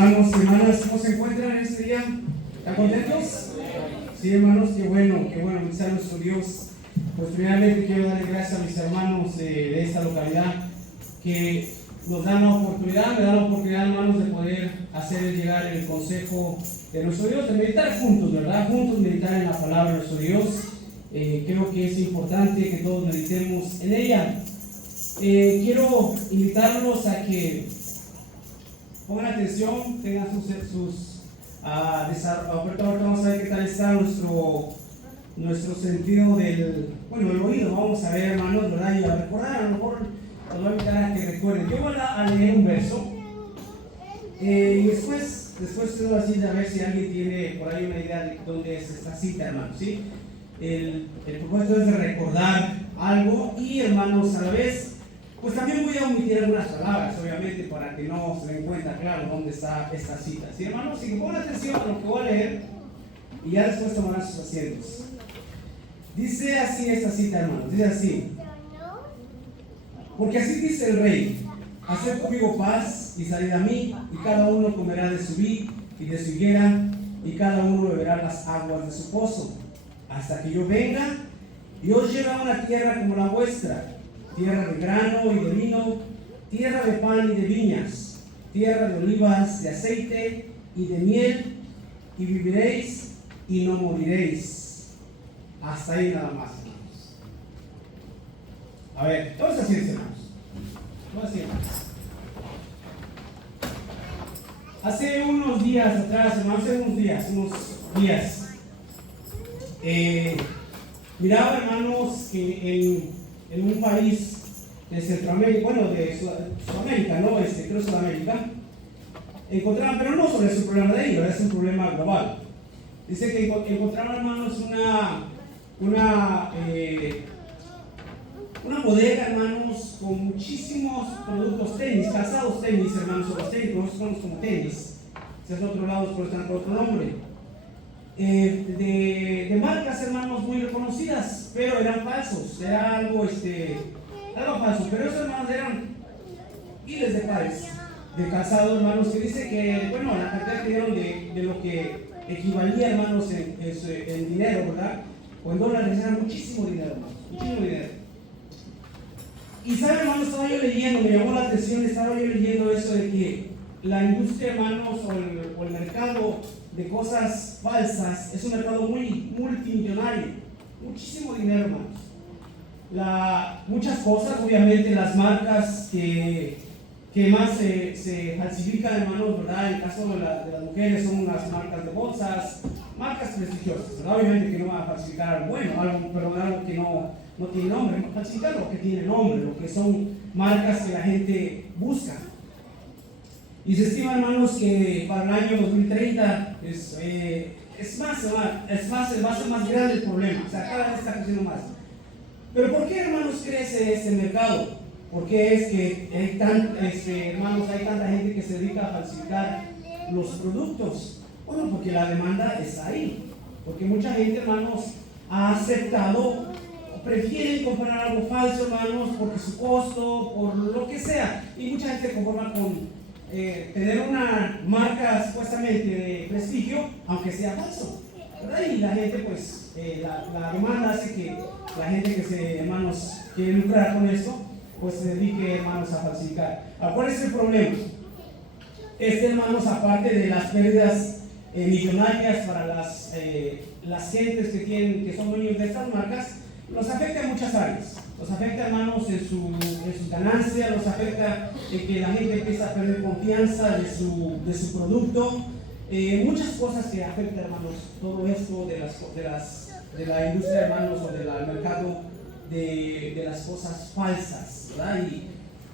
Hermanos y hermanas, ¿cómo se encuentran en este día? ¿Están contentos? Sí, hermanos, qué bueno, bendice a nuestro Dios. Pues primeramente quiero darle gracias a mis hermanos de esta localidad que nos dan la oportunidad, me dan la oportunidad, hermanos, de poder hacer llegar el consejo de nuestro Dios, de meditar juntos, ¿verdad? Juntos meditar en la palabra de nuestro Dios. Creo que es importante que todos meditemos en ella. Quiero invitarlos a que pongan atención, tengan ahorita vamos a ver qué tal está nuestro sentido del oído. Vamos a ver, hermanos, ¿verdad? Y a recordar, a lo mejor los voy a invitar a que recuerden. Yo voy a leer un verso y después te voy a decir a ver si alguien tiene por ahí una idea de dónde es esta cita, hermanos, ¿sí? El propósito es de recordar algo y, hermanos, a la vez pues también voy a omitir algunas palabras, obviamente, para que no se den cuenta, claro, dónde está esta cita. ¿Sí, hermanos? Si pongan atención a lo que voy a leer y ya después tomarán sus asientos. Dice así esta cita, hermanos, dice así: porque así dice el rey, haced conmigo paz y salid a mí, y cada uno comerá de su vid y de su higuera, y cada uno beberá las aguas de su pozo, hasta que yo venga y os lleve a una tierra como la vuestra, tierra de grano y de vino, tierra de pan y de viñas, tierra de olivas, de aceite y de miel, y viviréis y no moriréis. Hasta ahí nada más, hermanos. A ver, todos así, hermanos. Todos así, hermanos. Hace unos días atrás, hermanos, unos días, miraba, hermanos, que en un país de Centroamérica, de Sudamérica, ¿no? Creo Sudamérica, encontraban, pero no sobre su problema de ellos, es un problema global. Dice que encontraron, hermanos, una bodega, hermanos, con muchísimos productos tenis, calzados tenis, hermanos, o los tenis, nosotros como tenis, si es de otro lado, pues están por otro nombre. De marcas, hermanos, muy reconocidas, pero eran falsos, era algo falso, pero esos, hermanos, eran miles de pares de calzado, hermanos, que dice que, la cantidad que dieron de lo que equivalía, hermanos, en dinero, ¿verdad? O en dólares, era muchísimo dinero, hermanos, muchísimo dinero. Y saben, hermanos, estaba yo leyendo, me llamó la atención, estaba yo leyendo eso de que la industria, hermanos, o el mercado de cosas falsas es un mercado muy multimillonario, muchísimo dinero, hermanos. Muchas cosas, obviamente, las marcas que más se falsifican, hermanos, ¿verdad? En el caso de las mujeres son las marcas de bolsas, marcas prestigiosas, ¿verdad? Obviamente que no van a falsificar algo bueno, algo que no tiene nombre, falsificar lo que tiene nombre, lo que son marcas que la gente busca. Y se estima, hermanos, que para el año 2030 va a ser más grande el problema, o sea, cada vez está creciendo más. Pero ¿por qué, hermanos, crece este mercado? ¿Por qué es que hay tanta gente que se dedica a falsificar los productos? Bueno, porque la demanda está ahí, porque mucha gente, hermanos, ha aceptado, prefieren comprar algo falso, hermanos, porque su costo, por lo que sea, y mucha gente se conforma con tener una marca supuestamente de prestigio, aunque sea falso, ¿verdad? Y la gente, pues, la demanda hace que la gente que hermanos, quiere lucrar con esto, pues se dedique, hermanos, a falsificar. ¿Cuál es el problema? Hermanos, aparte de las pérdidas millonarias para las gentes que son dueños de estas marcas, los afecta en muchas áreas. Los afecta, hermanos, en sus ganancias, los afecta en que la gente empieza a perder confianza de su producto. Muchas cosas que afectan, hermanos, todo esto de la industria, hermanos, o del mercado de las cosas falsas, ¿verdad? Y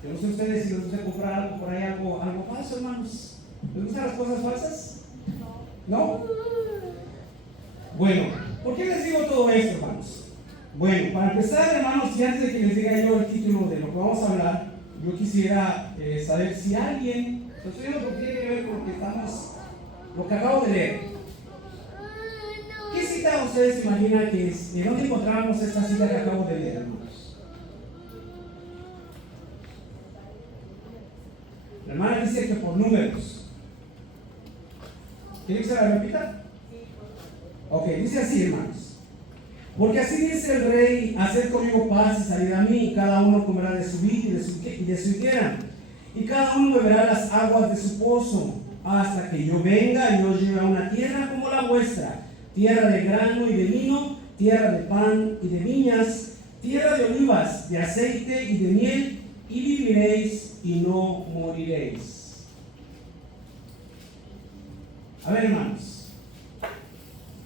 yo no sé ustedes si les gusta comprar algo por ahí, algo falso, hermanos. ¿Les gustan las cosas falsas? ¿No? Bueno, ¿por qué les digo todo esto, hermanos? Bueno, para empezar, hermanos, y antes de que les diga yo el título de lo que vamos a hablar, yo quisiera saber si alguien, lo estoy viendo porque tiene que ver con lo que acabo de leer. ¿Qué cita ustedes se imaginan que es? ¿De dónde encontramos esta cita que acabo de leer, hermanos? La hermana dice que por números. ¿Quieren que se la repita? Ok, dice así, hermanos. Porque así dice el rey: haced conmigo paz y salid a mí, y cada uno comerá de su vid y de su higuera, y cada uno beberá las aguas de su pozo, hasta que yo venga y os lleve a una tierra como la vuestra, tierra de grano y de vino, tierra de pan y de viñas, tierra de olivas, de aceite y de miel, y viviréis y no moriréis. A ver, hermanos.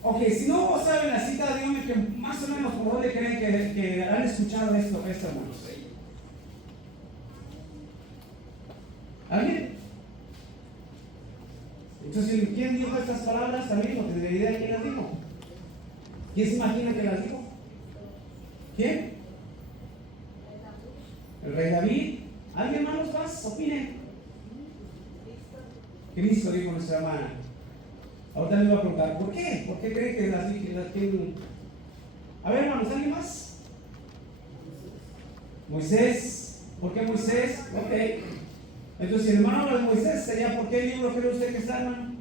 Ok, si no saben la cita, díganme que más o menos por dónde creen que han escuchado esto, hermanos. ¿Alguien? Entonces, ¿quién dijo estas palabras también? ¿No tendría idea quién las dijo? ¿Quién se imagina que las dijo? ¿Quién? ¿El rey David? ¿Alguien más más? Opinen. Cristo, dijo nuestra hermana. Ahorita les voy a preguntar, ¿por qué? ¿Por qué creen que las tienen? A ver, hermanos, ¿alguien más? Moisés. ¿Por qué Moisés? Ok. Entonces, si el hermano habla de Moisés, sería ¿por qué libro cree usted que está, hermano?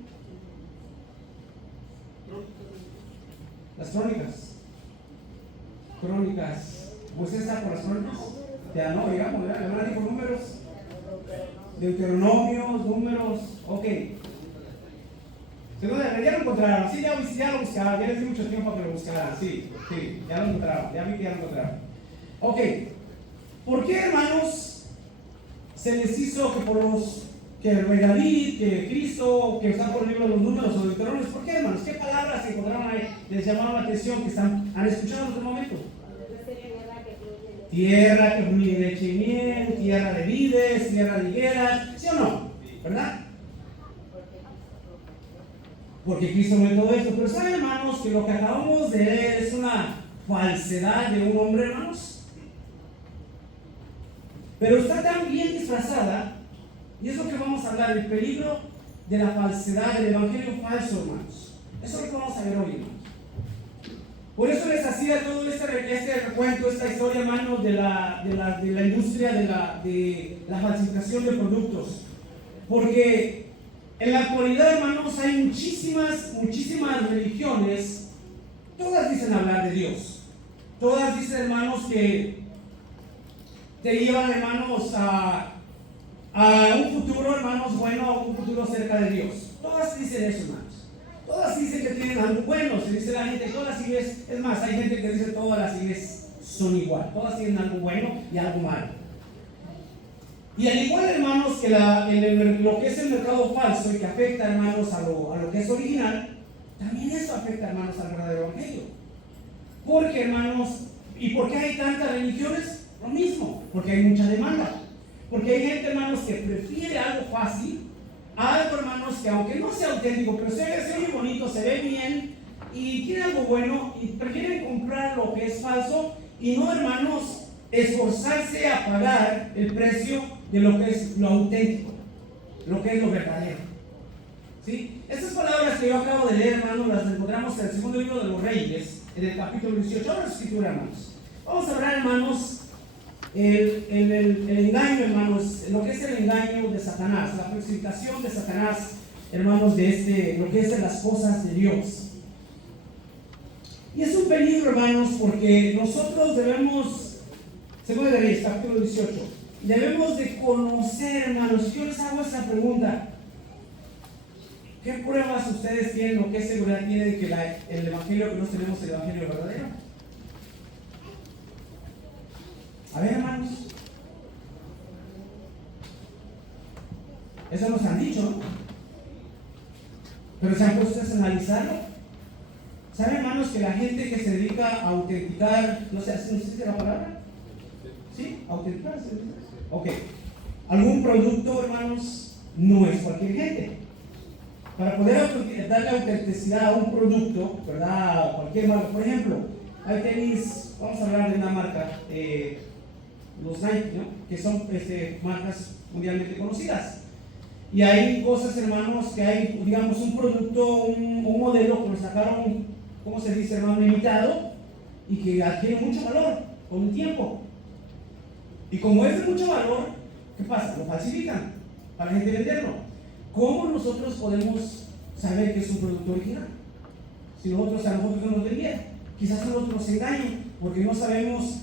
Las crónicas. Crónicas. ¿Moisés está por las crónicas? Ya no, digamos, ¿verdad? ¿Le van a decir por números? Deuteronomios, números, ok. Segunda, ya lo encontraron, sí, ya lo buscaban, ya les di mucho tiempo para que lo buscaran, sí, ya lo encontraron, ya vi que ya lo encontraron. Ok, ¿por qué, hermanos, se les hizo que el rey David, que Cristo, que están por el libro de los números o Deuteronomios? ¿Por qué, hermanos? ¿Qué palabras se encontraron ahí? Les llamaron la atención, que han escuchado en este momento. Tierra que fluye leche y miel, tierra de vides, tierra de higueras, ¿sí o no? ¿Verdad? Porque Cristo ve todo esto. Pero ¿saben, hermanos, que lo que acabamos de leer es una falsedad de un hombre, hermanos? Pero está tan bien disfrazada, y es lo que vamos a hablar, el peligro de la falsedad, del evangelio falso, hermanos. Eso es lo que vamos a ver hoy, hermanos. Por eso les hacía todo este recuento, esta historia, hermanos, de la industria de la falsificación de productos. Porque en la actualidad, hermanos, hay muchísimas religiones. Todas dicen hablar de Dios. Todas dicen, hermanos, que te llevan, hermanos, a un futuro, hermanos, bueno, a un futuro cerca de Dios. Todas dicen eso, hermanos. Todas dicen que tienen algo bueno, se dice la gente, todas las iglesias, es más, hay gente que dice todas las iglesias son igual, todas tienen algo bueno y algo malo. Y al igual, hermanos, que lo que es el mercado falso y que afecta, hermanos, a lo que es original, también eso afecta, hermanos, al verdadero evangelio. Porque, hermanos, ¿y por qué hay tantas religiones? Lo mismo, porque hay mucha demanda. Porque hay gente, hermanos, que prefiere algo fácil, algo, hermanos, que aunque no sea auténtico, pero se ve bonito, se ve bien y tiene algo bueno, y prefieren comprar lo que es falso y no, hermanos, esforzarse a pagar el precio de lo que es lo auténtico, lo que es lo verdadero. ¿Sí? Estas palabras que yo acabo de leer, hermanos, las encontramos en el segundo libro de los Reyes, en el capítulo 18. Ahora la escritura, hermanos. Vamos a hablar, hermanos, el engaño, hermanos, lo que es el engaño de Satanás, la falsificación de Satanás, hermanos, de lo que es de las cosas de Dios. Y es un peligro, hermanos, porque nosotros debemos, según de Reyes, capítulo 18, debemos de conocer, hermanos. Yo les hago esta pregunta: ¿qué pruebas ustedes tienen o qué seguridad tienen que el evangelio que nosotros tenemos es el evangelio verdadero? A ver, hermanos, eso nos han dicho, ¿no? Pero se han puesto a analizarlo. ¿Saben, hermanos, que la gente que se dedica a autenticar, no sé si existe la palabra? ¿Sí? ¿Autenticar? Ok. Algún producto, hermanos, no es cualquier gente. Para poder darle autenticidad a un producto, ¿verdad? Cualquier marca. Por ejemplo, hay tenis, vamos a hablar de una marca, los Nike, ¿no? Que son marcas mundialmente conocidas. Y hay cosas, hermanos, que hay, digamos, un producto, un modelo que lo sacaron, ¿cómo se dice, hermano? Limitado, y que adquiere mucho valor con el tiempo. Y como es de mucho valor, ¿qué pasa? Lo falsifican para la gente venderlo. ¿Cómo nosotros podemos saber que es un producto original. Si nosotros a nosotros no nos vendía, quizás nosotros nos engañen porque no sabemos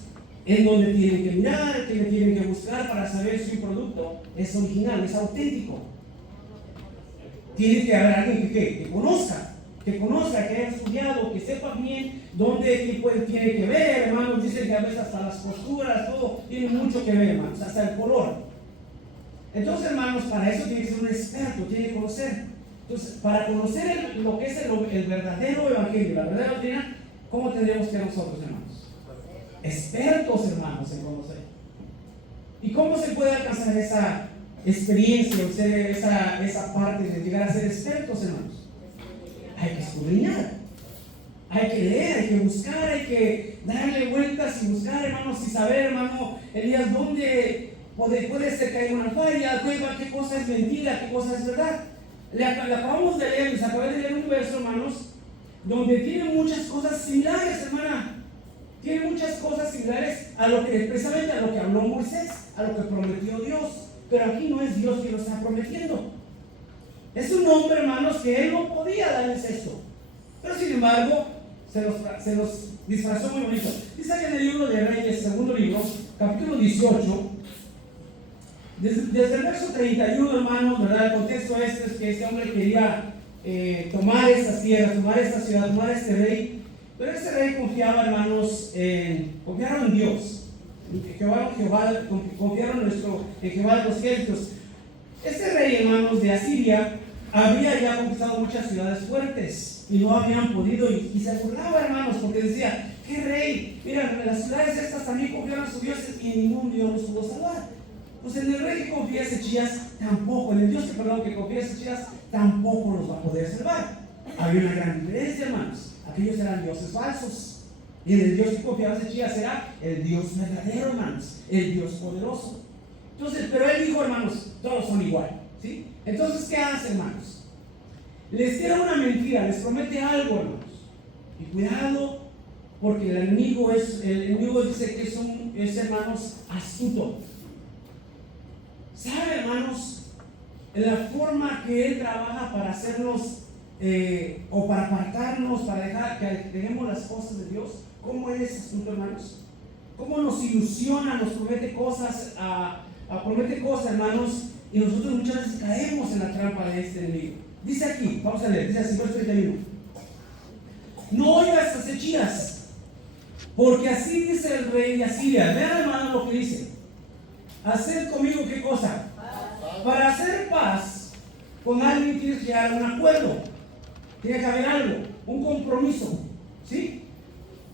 en dónde tienen que mirar, qué le tienen que buscar para saber si un producto es original, es auténtico. Tiene que haber alguien que conozca, que haya estudiado, que sepa bien dónde tiene que ver, hermanos. Dicen que a veces hasta las posturas, todo tiene mucho que ver, hermanos, hasta el color. Entonces, hermanos, para eso tiene que ser un experto, tiene que conocer. Entonces, para conocer lo que es el verdadero evangelio, la verdadera doctrina, ¿cómo tendríamos que ser nosotros, hermanos? Expertos, hermanos, en conocer. ¿Y cómo se puede alcanzar esa experiencia, o ser esa parte de llegar a ser expertos, hermanos? Hay que escudriñar, hay que leer, hay que buscar, hay que darle vueltas y buscar, hermanos, y saber, hermano Elías, dónde puede ser que haya una falla, qué cosa es mentira, qué cosa es verdad. Le acabamos de leer, les acabé de leer un verso, hermanos, donde tiene muchas cosas similares, hermana. Tiene muchas cosas similares a lo que expresamente a lo que habló Moisés, a lo que prometió Dios. Pero aquí no es Dios quien lo está prometiendo. Es un hombre, hermanos, que él no podía darles esto. Pero sin embargo, se los disfrazó muy bonito. Dice que en el libro de Reyes, segundo libro, capítulo 18, desde el verso 31, hermanos, ¿verdad? El contexto es que este hombre quería tomar estas tierras, tomar esta ciudad, tomar este rey. Pero este rey confiaba, hermanos, confiaron en Dios. Confiaron en Jehová de los ejércitos. Este rey, hermanos, de Asiria había ya conquistado muchas ciudades fuertes y no habían podido, y se burlaba, hermanos, porque decía: ¿qué rey? Mira, las ciudades estas también confiaron en sus dioses y ningún Dios los pudo salvar. Pues en el rey que confía en Ezechías tampoco, en el Dios que confía en Ezechías tampoco los va a poder salvar. Había una gran diferencia, hermanos. Aquellos eran dioses falsos. Y en el Dios que confiaba Ezechías era el Dios verdadero, hermanos, el Dios poderoso. Entonces, pero él dijo, hermanos, todos son igual, ¿sí? Entonces, ¿qué hace, hermanos? Les tira una mentira, les promete algo, hermanos. Y cuidado, porque el enemigo dice que es, hermanos, astuto. ¿Sabe, hermanos, la forma que él trabaja para hacernos o para apartarnos, para dejar que dejemos las cosas de Dios? ¿Cómo es ese asunto, hermanos? ¿Cómo nos ilusiona, nos promete cosas, promete cosas, hermanos, y nosotros muchas veces caemos en la trampa de este enemigo? Dice aquí, vamos a leer, dice así, verso 31. No oigas a Ezechías, porque así dice el rey de Asiria. Vean, hermanos, lo que dice: haced conmigo, ¿qué cosa? Para hacer paz con alguien tienes que llegar a un acuerdo, tiene que haber algo, un compromiso, ¿sí?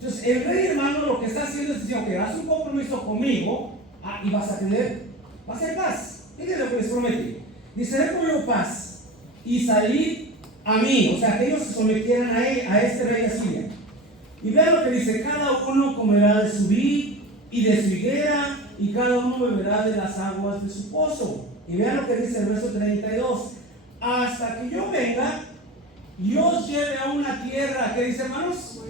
Entonces el rey, hermano, lo que está haciendo es decir: ok, haz un compromiso conmigo, y vas a hacer paz. Fíjense lo que les promete: dice, haré conmigo paz y salid a mí. O sea, que ellos se sometieran a este rey de Asiria. Y vean lo que dice: cada uno comerá de su vid y de su higuera, y cada uno beberá de las aguas de su pozo. Y vean lo que dice el verso 32: hasta que yo venga y os lleve a una tierra. ¿Qué dice, hermanos?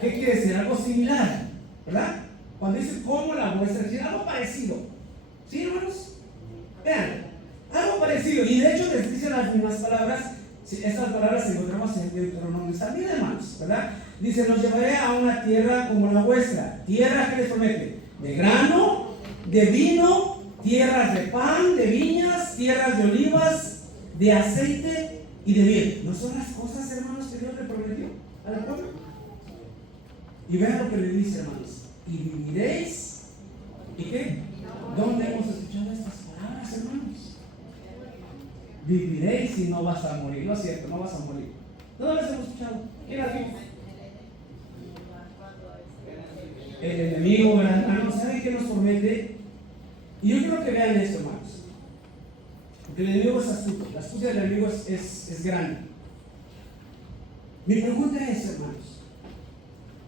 ¿Qué quiere decir? Algo similar, ¿verdad? Cuando dice como la vuestra, es decir, algo parecido. ¿Sí, hermanos? Vean, algo parecido. Y de hecho les dice las mismas palabras. Estas palabras se encontramos en Deuteronomio también, hermanos, ¿verdad? Dice: los llevaré a una tierra como la vuestra. ¿Tierra que les promete? De grano, de vino, tierras de pan, de viñas, tierras de olivas, de aceite y de miel. ¿No son las cosas, hermanos, que Dios le prometió a la pueblo? Y vean lo que le dice, hermanos: y viviréis. ¿Y qué? ¿Dónde hemos escuchado estas palabras, hermanos? Viviréis y no vas a morir. No es cierto, no vas a morir. ¿Dónde las hemos escuchado? ¿Quién las dijo? El enemigo, hermanos, ¿saben qué nos promete? Y yo quiero que vean esto, hermanos, porque el enemigo es astuto. La astucia del enemigo es grande. Mi pregunta es, hermanos,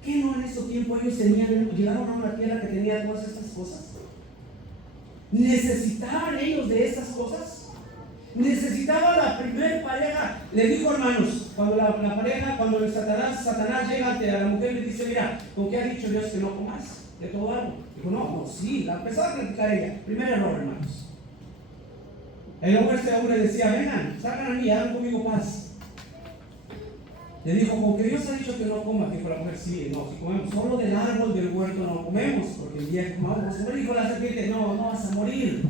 ¿qué no en ese tiempo ellos llegaron a una tierra que tenía todas estas cosas? ¿Necesitaban ellos de estas cosas? Necesitaba la primer pareja. Le dijo, hermanos, cuando la pareja, cuando Satanás llega ante la mujer y le dice: mira, ¿con qué ha dicho Dios que no comas de todo árbol? Dijo: no, sí, la empezó a criticar ella. Primer error, hermanos. El hombre decía: vengan, salgan a mí, hagan conmigo paz. Le dijo, como que Dios ha dicho que no comas. Dijo la mujer, sí, no, si comemos solo del árbol del huerto no comemos, porque el día que comamos vamos a morir. Dijo la serpiente, no, no vas a morir.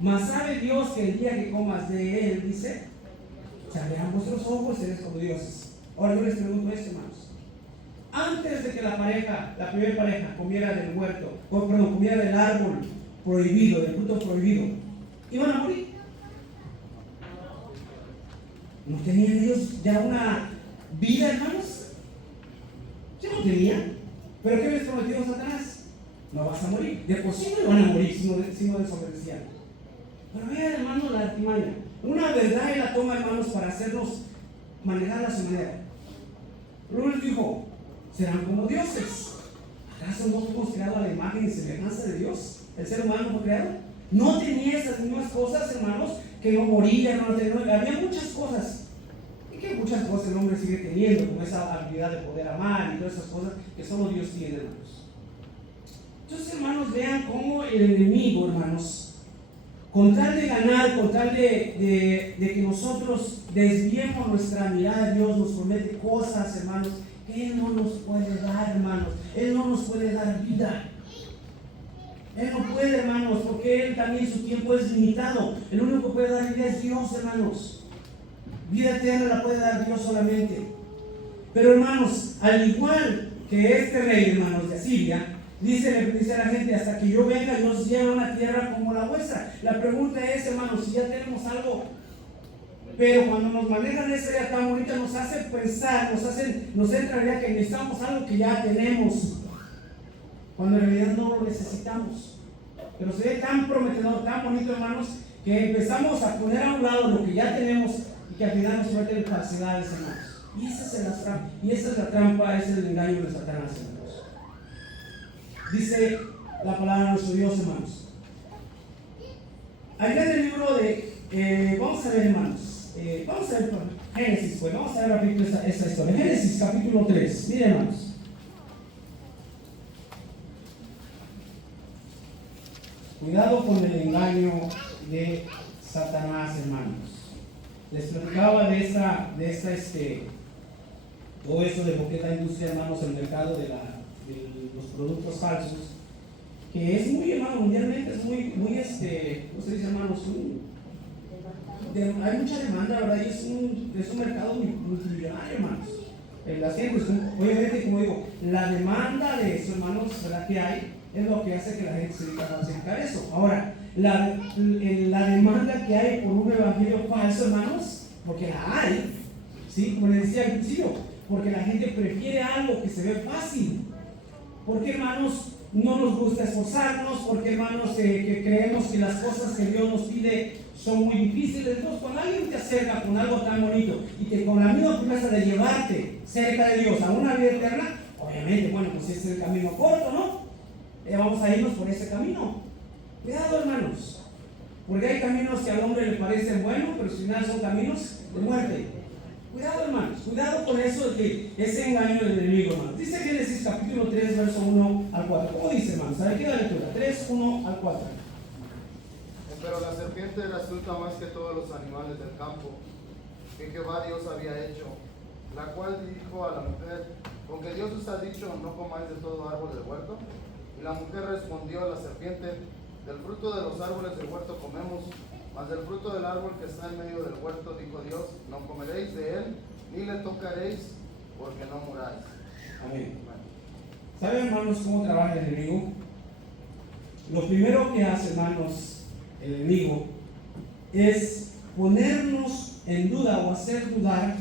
Mas sabe Dios que el día que comas de él, dice, se abrirán vuestros ojos y seréis como dioses. Ahora yo les pregunto esto, hermanos. Antes de que la primera pareja comiera del huerto, comiera del árbol prohibido, del fruto prohibido, iban a morir. ¿No tenían ellos ya una vida, hermanos? Ya no tenían. ¿Pero qué les prometió Satanás? No vas a morir. De por sí no iban a morir si no desobedecían. Pero vean, hermanos, la artimaña. Una verdad él la toma, hermanos, para hacernos manejarla a su manera. Luego les dijo, serán como dioses. ¿Acaso no fuimos creados a la imagen y semejanza de Dios? ¿El ser humano fue creado? No tenía esas mismas cosas, hermanos, que no morían, había muchas cosas. Y que muchas cosas el hombre sigue teniendo, como esa habilidad de poder amar y todas esas cosas que solo Dios tiene, hermanos. Entonces, hermanos, vean cómo el enemigo, hermanos, con tal de ganar, con tal de que nosotros desviemos nuestra mirada a Dios, nos promete cosas, hermanos, que Él no nos puede dar, hermanos. Él no nos puede dar vida. Él no puede, hermanos, porque Él también su tiempo es limitado. El único que puede dar vida es Dios, hermanos. Vida eterna la puede dar Dios solamente. Pero, hermanos, al igual que este rey, hermanos, de Asiria, dice a la gente, hasta que yo venga, Dios lleva una tierra como la vuestra. La pregunta es, hermanos, si ya tenemos algo, pero cuando nos manejan esa idea tan bonita, nos hace pensar, nos entra la idea que necesitamos algo que ya tenemos, cuando en realidad no lo necesitamos. Pero se ve tan prometedor, tan bonito, hermanos, que empezamos a poner a un lado lo que ya tenemos y que al final nos meten en falsedades, hermanos. Y esa es la trampa, ese es el engaño de Satanás, hermanos. Dice la palabra de nuestro Dios, hermanos. Allá en el libro de, vamos a ver, hermanos, vamos a ver Génesis, pues, vamos a ver rapidito esta historia. Génesis capítulo 3, miren, hermanos. Cuidado con el engaño de Satanás, hermanos. Les platicaba de todo eso de lo que es la industria, hermanos, el mercado de los productos falsos, que es muy, hermano, mundialmente es muy, ¿cómo se dice, hermanos? Hay mucha demanda, ¿verdad? Y es un mercado multimillonario, hermanos. Las gentes, obviamente, como digo, la demanda de eso, hermanos, ¿verdad? Que hay, es lo que hace que la gente se dedique a fabricar eso. Ahora, la demanda que hay por un evangelio falso, hermanos, porque la hay, ¿sí? Como les decía al principio, porque la gente prefiere algo que se ve fácil. Porque, hermanos, no nos gusta esforzarnos, porque, hermanos, que creemos que las cosas que Dios nos pide son muy difíciles. Entonces, cuando alguien te acerca con algo tan bonito y que con la misma promesa de llevarte cerca de Dios a una vida eterna, obviamente, bueno, pues ese es el camino corto, ¿no? Vamos a irnos por ese camino. Cuidado, hermanos, porque hay caminos que al hombre le parecen buenos, pero al final son caminos de muerte. Cuidado, hermanos, cuidado con eso de que ese engaño del enemigo, hermanos. Dice Génesis capítulo 3, verso 1 al 4. ¿Cómo dice, hermanos? A ver, ¿qué la lectura? 3, 1 al 4. Pero la serpiente era astuta más que todos los animales del campo que Jehová Dios había hecho, la cual dijo a la mujer: ¿con que Dios os ha dicho, no comáis de todo árbol del huerto? Y la mujer respondió a la serpiente: del fruto de los árboles del huerto comemos, mas del fruto del árbol que está en medio del huerto, dijo Dios, no comeréis de él, ni le tocaréis, porque no muráis. Amén. ¿Saben, hermanos, cómo trabaja el enemigo? Lo primero que hace, hermanos, el enemigo es ponernos en duda o hacer dudar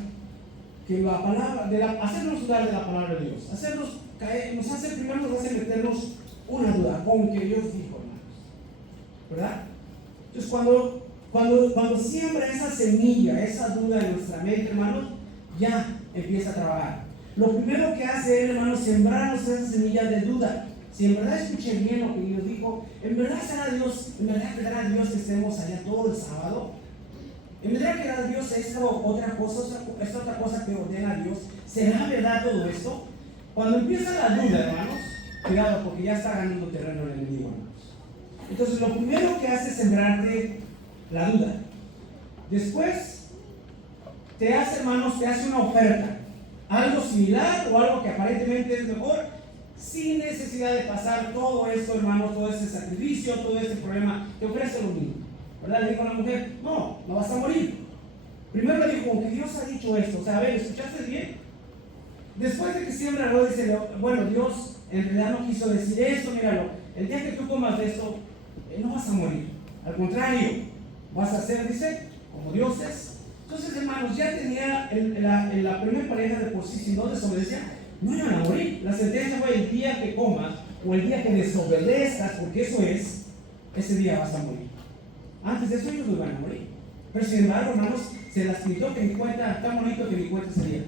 que la palabra, hacernos dudar de la palabra de Dios, hacernos caer, nos hace meternos una duda con que Dios dijo, hermanos, ¿verdad? Entonces cuando siembra esa semilla, esa duda en nuestra mente, hermanos, ya empieza a trabajar. Lo primero que hace él, hermanos, sembrarnos esa semilla de duda. Si en verdad escuché bien lo que Dios dijo, en verdad será Dios, en verdad quedará Dios que estemos allá todo el sábado, en verdad quedará Dios esta otra cosa que ordena Dios, ¿será verdad todo esto? Cuando empieza la duda, hermanos, cuidado, porque ya está ganando terreno el enemigo, hermanos. Entonces lo primero que hace es sembrarte la duda. Después te hace, hermanos, te hace una oferta. algo similar o algo que aparentemente es mejor, sin necesidad de pasar todo esto, hermanos, todo ese sacrificio, todo este problema. Te ofrece lo mismo, ¿verdad? Le dijo a la mujer, no, no vas a morir. Primero le dijo, como que Dios ha dicho esto, o sea, a ver, ¿escuchaste bien? Después de que siembra, luego dice, bueno, Dios en realidad no quiso decir esto, míralo, el día que tú comas de esto, no vas a morir, al contrario, vas a ser, dice, como Dios es. Entonces, hermanos, ya tenía la primera pareja de por sí, si no desobedecía, no iban a morir. La sentencia fue el día que comas o el día que desobedezcas, porque eso es, ese día vas a morir. Antes de eso ellos no iban a morir. Pero sin embargo, hermanos, se las pintó que ni cuenta, tan bonito que ni cuenta ese día.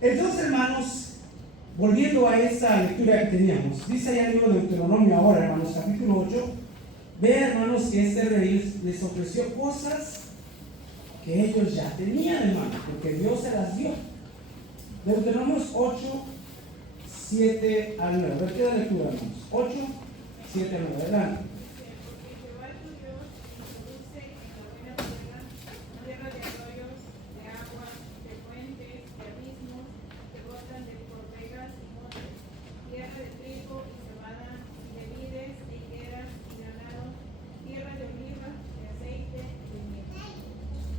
Entonces, hermanos, volviendo a esta lectura que teníamos, dice allá en el libro de Deuteronomio ahora, hermanos, capítulo 8, vean, hermanos, que este rey les ofreció cosas que ellos ya tenían, hermanos, porque Dios se las dio. Deuteronomio 8, 7 al 9. A ver, ¿qué da lectura, hermanos? 8, 7 al 9. Adelante.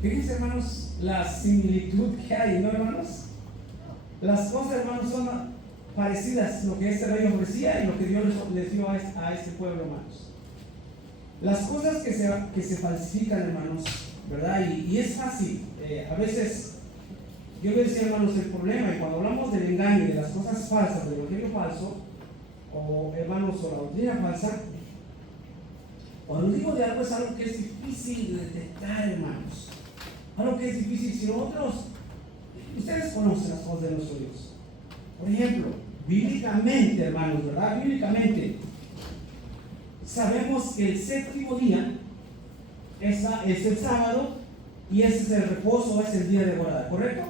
Fíjense, hermanos, la similitud que hay, ¿no, hermanos? Las cosas, hermanos, son parecidas, lo que este rey ofrecía y lo que Dios les dio a este pueblo, hermanos. Las cosas que se falsifican, hermanos, ¿verdad? Y es fácil. A veces, yo les decía, hermanos, el problema, y cuando hablamos del engaño y de las cosas falsas, del evangelio falso, o hermanos, o la doctrina falsa, cuando digo de algo es algo que es difícil de detectar, hermanos. Algo que es difícil, si nosotros, ustedes conocen las cosas de nuestro Dios. Por ejemplo, bíblicamente, hermanos, ¿verdad? Bíblicamente, sabemos que el séptimo día es el sábado y ese es el reposo, es el día de guardar, ¿correcto?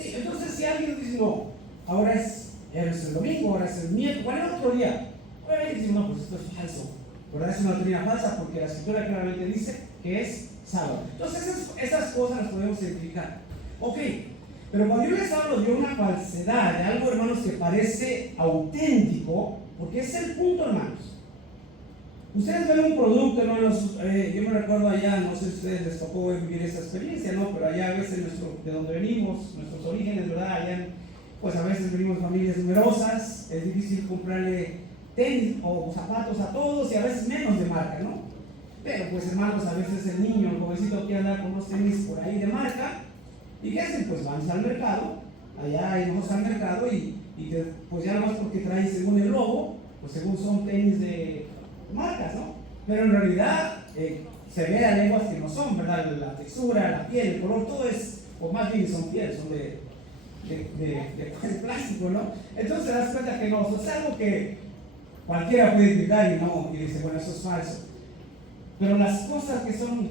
Sí, entonces si alguien dice, no, ahora es el domingo, ahora es el miércoles, ¿cuál es el otro día? Pues dice, no, pues esto es falso, ¿verdad? Es una doctrina falsa porque la escritura claramente dice que es sábado. Entonces esas cosas las podemos identificar. Ok, pero cuando yo les hablo de una falsedad, de algo, hermanos, que parece auténtico, porque ese es el punto, hermanos. Ustedes ven un producto, hermanos, yo me recuerdo allá, no sé si a ustedes les tocó vivir esa experiencia, ¿no? Pero allá a veces de donde venimos, nuestros orígenes, ¿verdad? Allá, pues a veces venimos de familias numerosas, es difícil comprarle tenis o zapatos a todos y a veces menos de marca, ¿no? Pero pues, hermanos, a veces el niño, el jovencito quiere andar con unos tenis por ahí de marca, ¿y qué hacen? Pues van al mercado, allá vamos al mercado pues ya nomás porque trae según el logo, pues según son tenis de marcas, ¿no? Pero en realidad se ve a leguas que no son, ¿verdad? La textura, la piel, el color, todo es, o más bien son piel, son de plástico, ¿no? Entonces te das cuenta que no, es algo que cualquiera puede identificar y dice, bueno, eso es falso. Pero las cosas que son,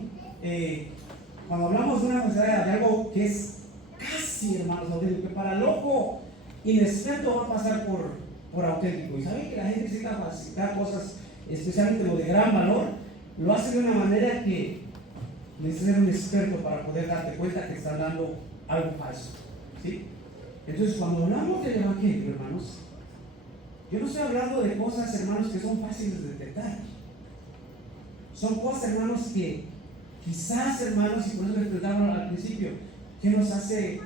cuando hablamos de una falsedad, de algo que es casi, hermanos, auténtico, que para el ojo inexperto va a pasar por auténtico. Y saben que la gente necesita falsificar cosas, especialmente lo de gran valor, lo hace de una manera que necesita ser un experto para poder darte cuenta que están dando algo falso, ¿sí? Entonces, cuando hablamos del evangelio, hermanos, yo no estoy hablando de cosas, hermanos, que son fáciles de detectar. Son cosas, hermanos, que quizás, hermanos, y por eso les preguntaba al principio, ¿qué nos hace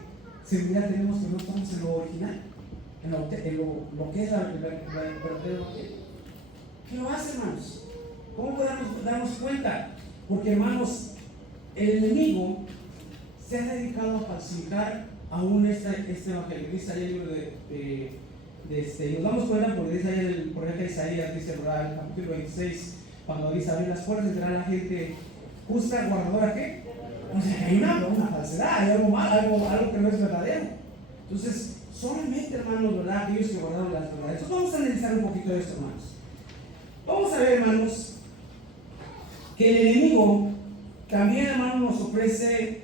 seguridad tenemos que no estamos en lo original? En lo que es el verdadero evangelio. ¿Qué lo hace, hermanos? ¿Cómo podemos darnos cuenta? Porque, hermanos, el enemigo se ha dedicado a falsificar aún este evangelio. Dice ahí el libro y nos damos cuenta porque dice ahí el profeta Isaías, dice el capítulo 26, cuando dice abrir las puertas, entrará la gente justa, guardadora, ¿qué? O sea, que hay una falsedad, hay algo mal, algo que no es verdadero. Entonces, solamente, hermanos, ¿verdad? Aquellos que guardaron las verdades. Entonces, vamos a analizar un poquito de esto, hermanos. Vamos a ver, hermanos, que el enemigo también, hermanos, nos ofrece,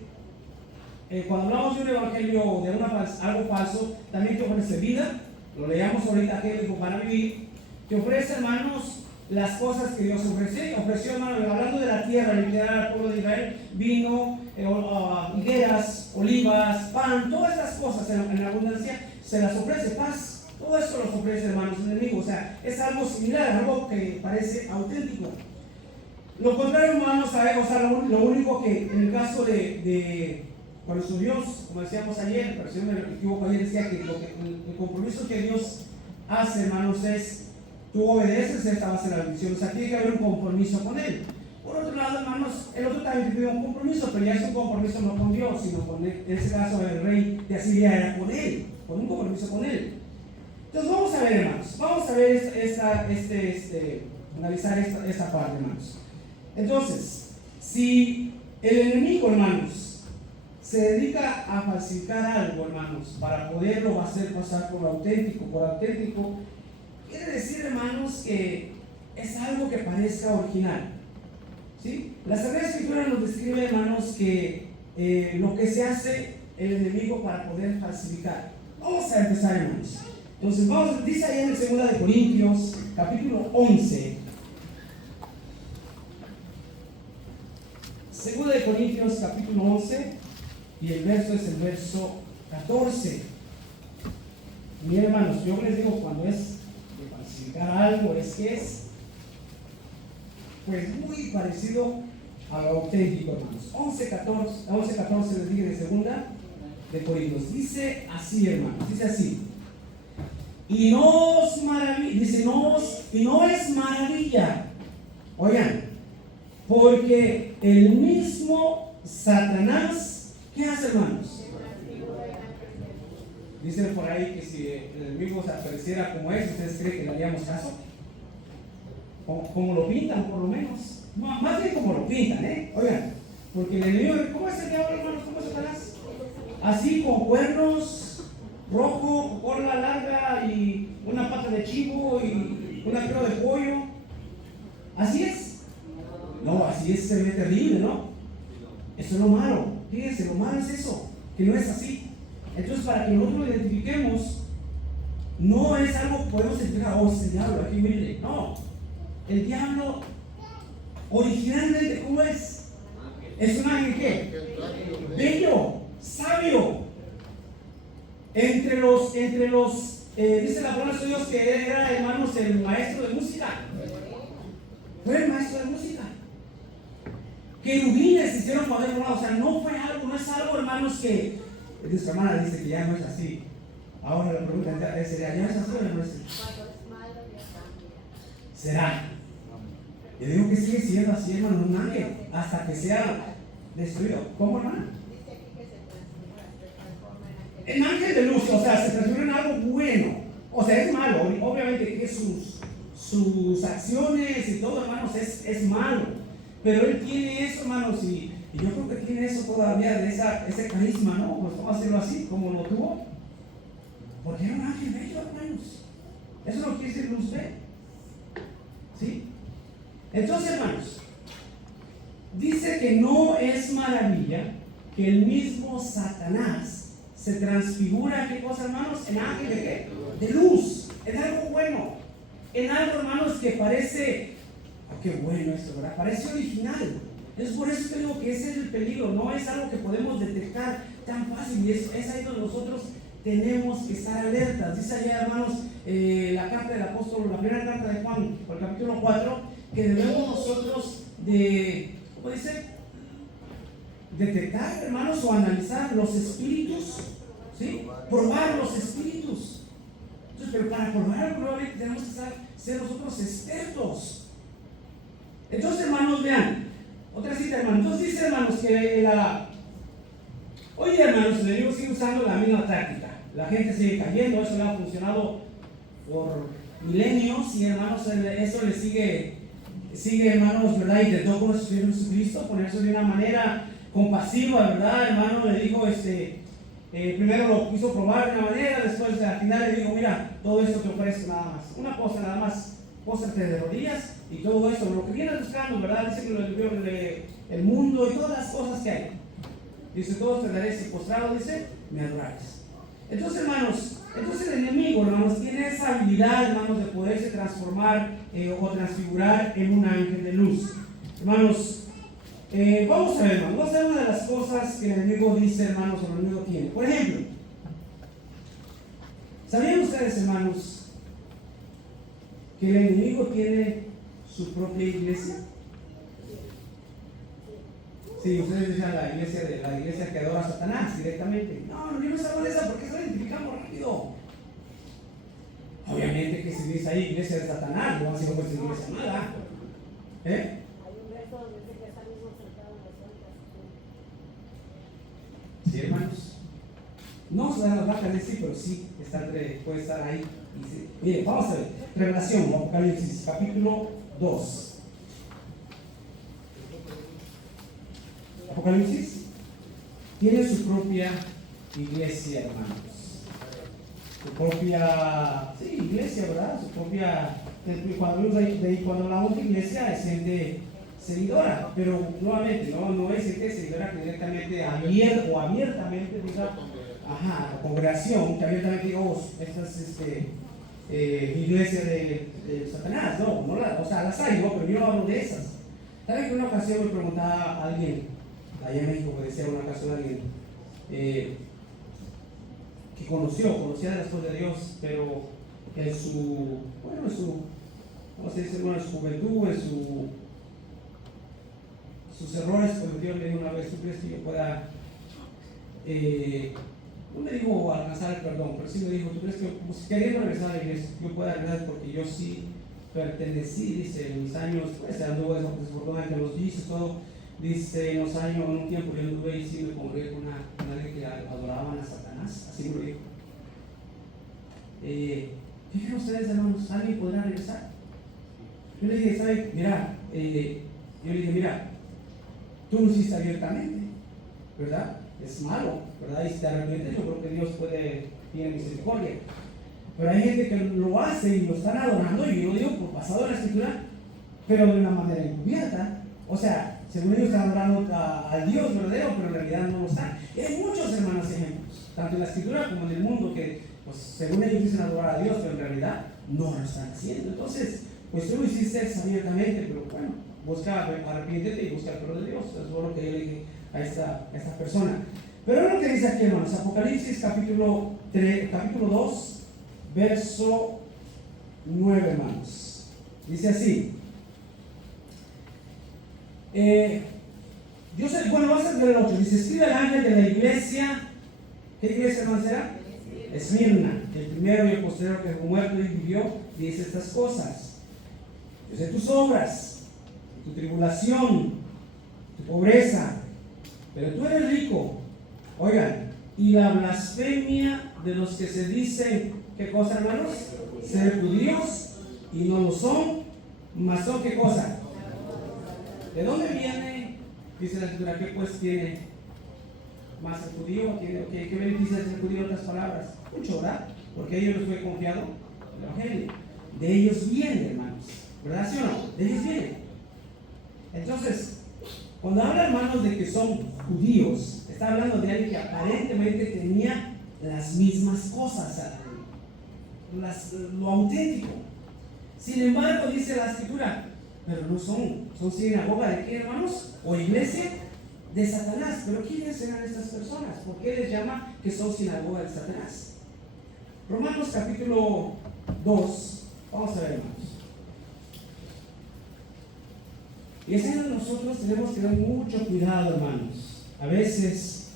cuando hablamos de un evangelio, de algo falso, también te ofrece vida. Lo leamos ahorita, que dijo para vivir. Te ofrece, hermanos, las cosas que Dios ofreció, hermano, hablando de la tierra, literal al pueblo de Israel, vino, higueras, olivas, pan, todas estas cosas en abundancia, se las ofrece, paz, todo esto los ofrece, hermanos, el enemigo. O sea, es algo similar, algo que parece auténtico. Lo contrario, hermanos, sabemos, o sea, lo único que en el caso de nuestro Dios, como decíamos ayer, pero si no me equivoco, ayer decía que el compromiso que Dios hace, hermanos, es tú obedeces, esta va a ser la bendición. O sea, tiene que haber un compromiso con Él. Por otro lado, hermanos, el otro también pide un compromiso, pero ya es un compromiso no con Dios, sino con él. En ese caso, el rey de Asiria era con Él, con un compromiso con Él. Entonces, vamos a ver, hermanos, vamos a ver analizar esta parte, hermanos. Entonces, si el enemigo, hermanos, se dedica a falsificar algo, hermanos, para poderlo hacer pasar por auténtico, quiere decir, hermanos, que es algo que parezca original. ¿Sí? La Sagrada Escritura nos describe, hermanos, que lo que se hace el enemigo para poder falsificar. Vamos a empezar, hermanos. Entonces, dice ahí en el 2 de Corintios, capítulo 11. 2 de Corintios, capítulo 11, y el verso es el verso 14. Miren, hermanos, yo les digo, cuando es de falsificar algo, es que es pues muy parecido a lo auténtico, hermanos. 11:14 les dije de 2 de Corintios. Dice así, hermanos, dice así. Y no es maravilla, oigan, porque el mismo Satanás, ¿qué hace, hermanos? Dicen por ahí que si el enemigo se apareciera como es, ¿ustedes creen que le haríamos caso? Como lo pintan, por lo menos. Más bien como lo pintan, oigan, porque el enemigo, ¿cómo es el diablo, hermanos? ¿Cómo es Satanás? Así, con cuernos, rojo, cola larga y una pata de chivo y una crema de pollo. Así es. No, así es, se ve terrible, ¿no? Eso es lo malo. Fíjense, lo malo es eso, que no es así. Entonces, para que nosotros lo identifiquemos, no es algo que podemos identificar, oh, es el diablo, aquí mire. No, el diablo originalmente, ¿cómo es? Es un ángel ¿qué? Bello, sabio. Entre los dice la palabra de Dios que era, hermanos, el maestro de música. Fue el maestro de música. Querubines hicieron poder volar, o sea, no fue algo, no es algo, hermanos, que nuestra hermana dice que ya no es así. Ahora la pregunta sería, ¿ya es así o no es así? ¿Será? Yo digo que sigue siendo así, hermano, un ángel, hasta que sea destruido. ¿Cómo, hermano? El ángel de luz, o sea, se transforma en algo bueno. O sea, es malo, obviamente que sus acciones y todo, hermanos, es malo. Pero él tiene eso, hermanos, y yo creo que tiene eso todavía, de ese carisma, ¿no? Pues vamos a hacerlo así, como lo tuvo. Porque era un ángel bello, hermanos. Eso es lo que dice luz ve. ¿Sí? Entonces, hermanos, dice que no es maravilla que el mismo Satanás se transfigura, ¿qué cosa, hermanos? En ángel de qué? De luz, en algo bueno, en algo, hermanos, que parece, oh, qué bueno esto, ¿verdad? Parece original. Es por eso que digo que ese es el peligro, no es algo que podemos detectar tan fácil, y es ahí donde nosotros tenemos que estar alertas. Dice allá, hermanos, la carta del apóstol, la primera carta de Juan, por el capítulo 4, que debemos nosotros ¿cómo dice? Detectar, hermanos, o analizar los espíritus, ¿sí? Probar los espíritus. Entonces, pero para probar algo, tenemos que ser nosotros expertos. Entonces, hermanos, vean, otra cita, hermanos. Entonces dice, hermanos, que oye, hermanos, el enemigo sigue usando la misma táctica. La gente sigue cayendo, eso le ha funcionado por milenios, y hermanos, eso le sigue, hermanos, ¿verdad? Intentó con Jesucristo ponerse de una manera compasiva, ¿verdad? Hermano, le dijo, primero lo quiso probar de una manera, después al final le dijo, mira, todo esto te ofrezco nada más, una cosa nada más, póstrate de rodillas y todo eso, lo que vienes buscando, ¿verdad? Dice que el mundo y todas las cosas que hay. Dice, todos te daré, si postrado, dice, me adoraréis. Entonces, hermanos, Entonces el enemigo, hermanos, tiene esa habilidad, hermanos, de poderse transformar o transfigurar en un ángel de luz. Hermanos, vamos a ver, hermanos, vamos a ver una de las cosas que el enemigo dice, hermanos, o el enemigo tiene. Por ejemplo, ¿sabían ustedes, hermanos, que el enemigo tiene su propia iglesia? Sí, ustedes dicen la iglesia que adora a Satanás directamente. No, yo no sé de esa porque eso lo identificamos rápido. Obviamente que si dice ahí iglesia de Satanás, no va a ser una iglesia mala. Hay un verso donde dice que está mismo sentado en las Sí, hermanos. No se nos va a decir, pero sí puede estar ahí. Dice, mire, vamos a ver. Revelación, Apocalipsis, capítulo 2. Apocalipsis tiene su propia iglesia, hermanos. Su propia, iglesia, ¿verdad? Su propia, cuando hablamos de iglesia es gente seguidora, pero nuevamente no es gente seguidora que directamente abiertamente diga, la congregación, que abiertamente diga, esta es iglesia de Satanás, las hay, pero yo no hablo de esas. ¿Saben que una ocasión me preguntaba a alguien, allá en México, me decía una ocasión a alguien que conocía de las cosas de Dios, pero en su juventud, sus errores cometió, me dijo una vez, ¿tú crees que yo pueda, no me dijo alcanzar el perdón, pero sí me dijo, ¿tú crees que queriendo regresar a la iglesia, yo pueda regresar? Porque yo sí pertenecí, dice, en mis años, pues anduve desafortunadamente en los vicios, todo. Dice, en un tiempo yo anduve y sí me congregué con alguien que adoraban a Satanás, así me lo dijo. Fíjense ustedes, hermanos, ¿alguien podrá regresar? Yo le dije, mira, tú lo hiciste abiertamente, ¿verdad? Es malo, ¿verdad? Y si te arrepientes, yo creo que Dios tiene misericordia. Pero hay gente que lo hace y lo están adorando, y yo lo digo por pasado de la escritura, pero de una manera encubierta. O sea, según ellos están adorando al Dios verdadero, pero en realidad no lo están. Y hay muchos, hermanos, ejemplos, tanto en la escritura como en el mundo, que pues, según ellos dicen adorar a Dios, pero en realidad no lo están haciendo. Entonces, pues tú lo hiciste abiertamente, pero bueno, busca arrepiéntete y busca el perdón de Dios. Eso es lo que yo le dije a esta persona. Pero es lo que dice aquí, hermanos, Apocalipsis capítulo 2, verso 9, hermanos. Dice así. Vamos a ver el 8. Dice, escribe al ángel de la iglesia. ¿Qué iglesia, hermano, será? Esmirna, el primero y el posterior que fue muerto y vivió, dice estas cosas. Yo sé tus obras, tu tribulación, tu pobreza, pero tú eres rico. Oigan, y la blasfemia de los que se dicen, ¿qué cosa, hermanos? Ser judíos y no lo son, mas son, ¿qué cosa? ¿De dónde viene? Dice la escritura, ¿qué pues tiene más el judío? ¿Qué beneficia el judío en otras palabras? Mucho, ¿verdad? Porque a ellos les fue confiado el evangelio. De ellos viene, hermanos, ¿verdad? ¿Sí o no? De ellos viene. Entonces, cuando habla, hermanos, de que son judíos, está hablando de alguien que aparentemente tenía las mismas cosas, lo auténtico. Sin embargo, dice la escritura, pero no son sinagoga de qué, hermanos, o iglesia de Satanás. Pero ¿quiénes eran estas personas? ¿Por qué les llama que son sinagoga de Satanás? Romanos capítulo 2, vamos a ver, hermanos. Y es en nosotros tenemos que tener mucho cuidado, hermanos. A veces,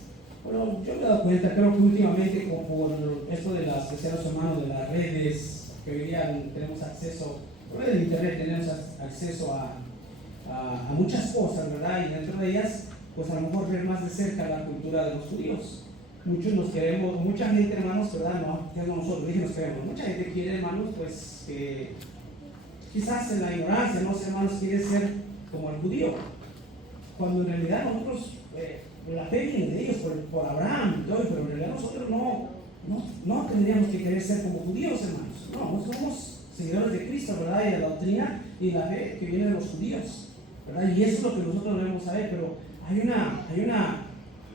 bueno, yo me he dado cuenta, creo que últimamente, como por esto de las terceros hermanos, de las redes, que hoy día tenemos acceso, por medio del internet tenemos acceso a muchas cosas, ¿verdad? Y dentro de ellas, pues a lo mejor ver más de cerca la cultura de los judíos. Muchos nos queremos, mucha gente, hermanos, ¿verdad? No nosotros, dije nos queremos, mucha gente quiere, hermanos, pues quizás en la ignorancia, no sé, hermanos, quiere ser como el judío, cuando en realidad nosotros, la fe viene de ellos por Abraham y todo, pero en realidad nosotros no tendríamos que querer ser como judíos, hermanos. No somos seguidores de Cristo, ¿verdad? Y de la doctrina y la fe que viene de los judíos, ¿verdad? Y eso es lo que nosotros debemos saber, pero hay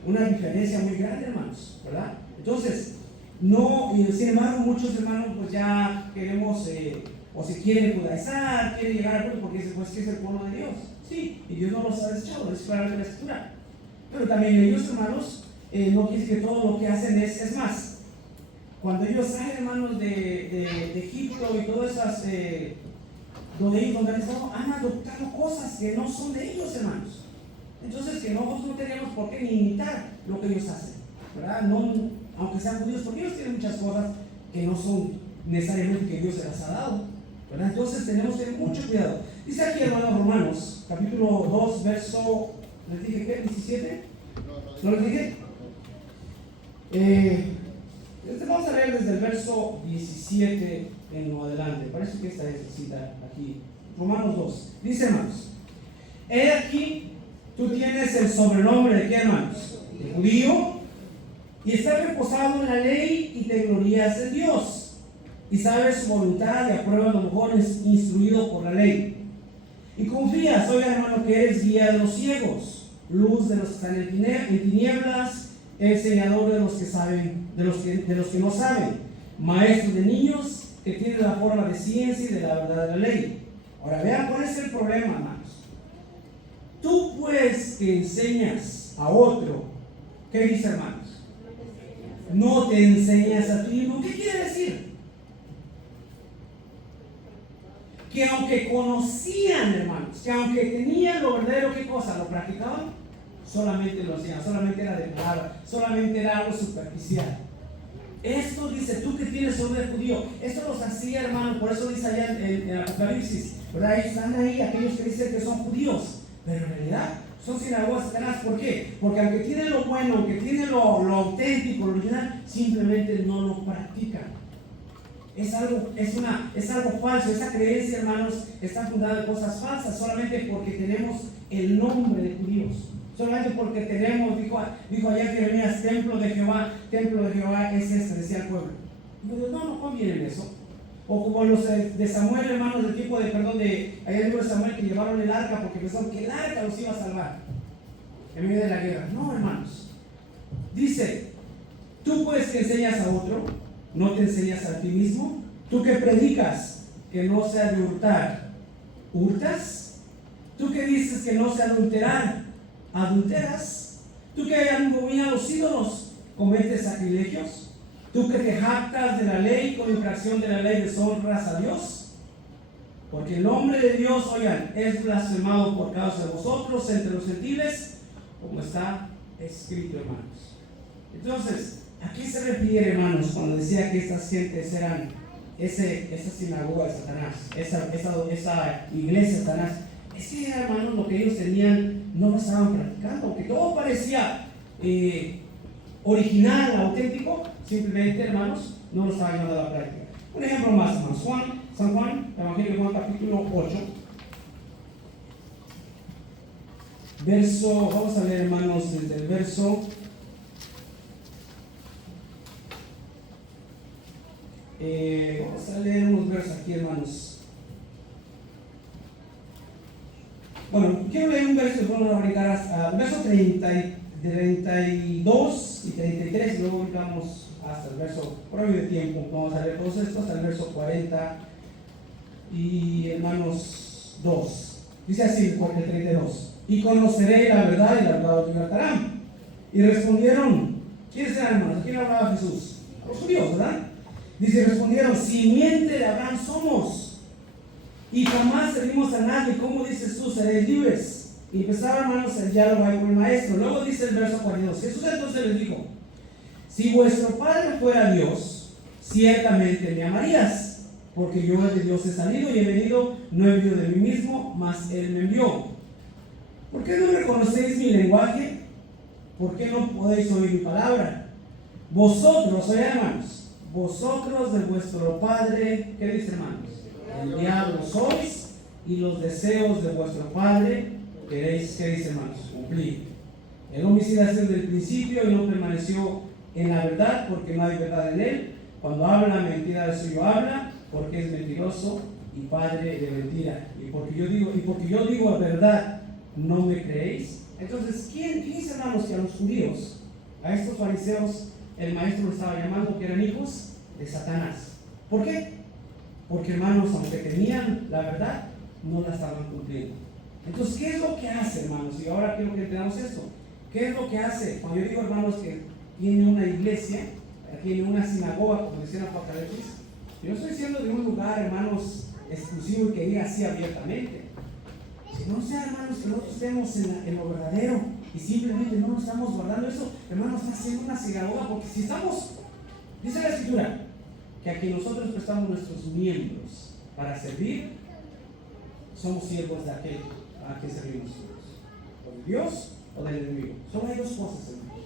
una diferencia muy grande, hermanos, ¿verdad? Entonces, no, y sin embargo muchos hermanos pues ya queremos, o se quieren judaizar, quieren llegar al pueblo porque dicen pues que es el pueblo de Dios. Sí, y Dios no los ha desechado, es claramente la escritura. Pero también ellos, hermanos, no quieren que todo lo que hacen es más. Cuando ellos salen, hermanos, de Egipto y todas esas, donde ellos han adoptado cosas que no son de ellos, hermanos. Entonces, que nosotros no tenemos por qué ni imitar lo que ellos hacen, ¿verdad? No, aunque sean judíos, porque ellos tienen muchas cosas que no son necesariamente que Dios se las ha dado, ¿verdad? Entonces, tenemos que tener mucho cuidado. Dice aquí, hermanos, Romanos, capítulo 2, verso, ¿les dije qué? ¿17? ¿No les dije? Vamos a leer desde el verso 17 en lo adelante. Parece que esta es la cita aquí. Romanos 2. Dice, hermanos, he aquí, tú tienes el sobrenombre de qué, hermanos? De judío, y estás reposado en la ley y te glorías en Dios, y sabes su voluntad y apruebas lo mejor, instruido por la ley. Y confías, oiga, hermano, que eres guía de los ciegos, luz de los que están en tinieblas, enseñador de los que saben, de los que no saben, maestro de niños que tienen la forma de ciencia y de la verdad de la ley. Ahora vean cuál es el problema, hermanos. Tú pues que enseñas a otro, ¿qué dice, hermanos? No te enseñas a ti mismo. ¿Qué quiere decir? Que aunque conocían, hermanos, que aunque tenían lo verdadero, ¿qué cosa? ¿Lo practicaban? Solamente lo hacían, solamente era de palabra, solamente era algo superficial. Esto dice, tú que tienes orden judío, esto los hacía, hermano, por eso dice allá en Apocalipsis, ¿verdad? Ellos están ahí, aquellos que dicen que son judíos, pero en realidad son sinagogas de Satanás. ¿Por qué? Porque aunque tienen lo bueno, aunque tienen lo auténtico, lo original, simplemente no lo practican. Es algo falso. Esa creencia, hermanos, está fundada en cosas falsas, solamente porque tenemos el nombre de judíos. Solamente porque tenemos, dijo allá Jeremías, templo de Jehová es este, decía el pueblo. Y Dios, no conviene en eso. O como los de Samuel, hermanos, del tiempo de allá el libro de Samuel, que llevaron el arca porque pensaron que el arca los iba a salvar en medio de la guerra. No, hermanos. Dice, tú pues que enseñas a otro, no te enseñas a ti mismo. Tú que predicas que no se ha de hurtar, ¿hurtas? Tú que dices que no se ha de adulterar, ¿adulteras? Tú que abominas los ídolos, ¿cometes sacrilegios? Tú que te jactas de la ley, con infracción de la ley deshonras a Dios. Porque el nombre de Dios, oigan, es blasfemado por causa de vosotros entre los gentiles, como está escrito, hermanos. Entonces, ¿a qué se refiere, hermanos, cuando decía que estas gentes eran esa sinagoga de Satanás, esa iglesia de Satanás? Es que, hermanos, lo que ellos tenían no lo estaban practicando, aunque todo parecía original, auténtico, simplemente, hermanos, no lo estaban llevando a la práctica. Un ejemplo más, hermanos. San Juan, Evangelio de Juan, capítulo 8. Vamos a leer, hermanos, desde el verso. Vamos a leer unos versos aquí, hermanos. Bueno, quiero leer un verso y vamos a brincar hasta el verso 32 y 33, y luego brincamos hasta el verso, por medio de tiempo, vamos a leer todos estos hasta el verso 40 y, hermanos, 2. Dice así el 32: y conoceré la verdad y la verdad os libertarán. Y respondieron, ¿quiénes eran, hermanos? ¿A quién hablaba Jesús? A los judíos, ¿verdad? Dice, respondieron, simiente de Abraham somos, y jamás servimos a nadie. ¿Cómo dices tú, seréis libres? Y empezaron, hermanos, el diálogo ahí con el maestro. Luego dice el verso 42, Jesús entonces les dijo, si vuestro Padre fuera Dios, ciertamente me amarías, porque yo de Dios he salido y he venido, no he venido de mí mismo, mas Él me envió. ¿Por qué no reconocéis mi lenguaje? ¿Por qué no podéis oír mi palabra? Vosotros, hermanos, vosotros de vuestro padre, ¿qué dice, hermanos? El diablo sois, y los deseos de vuestro padre queréis, ¿qué dice, hermanos? Cumplir. El homicida es desde el principio y no permaneció en la verdad, porque no hay verdad en él. Cuando habla mentira de suyo habla, porque es mentiroso y padre de mentira. Y porque yo digo verdad, ¿no me creéis? Entonces, ¿quién dice, hermanos, que a los judíos, a estos fariseos, el maestro lo estaba llamando que eran hijos de Satanás. ¿Por qué? Porque, hermanos, aunque tenían la verdad, no la estaban cumpliendo. Entonces, ¿qué es lo que hace, hermanos? Y ahora quiero que entendamos esto. ¿Qué es lo que hace? Cuando yo digo, hermanos, que tiene una iglesia, tiene una sinagoga, como decía en Apocalipsis, yo no estoy diciendo de un lugar, hermanos, exclusivo y que diga así abiertamente. Si no sea, hermanos, que nosotros estemos en lo verdadero y simplemente no nos estamos guardando eso, hermanos, está haciendo una sinagoga, porque si estamos, dice la Escritura, que aquí nosotros prestamos nuestros miembros para servir, somos siervos de aquel a quien servimos nosotros, o de Dios o del enemigo. Solo hay dos cosas, hermanos.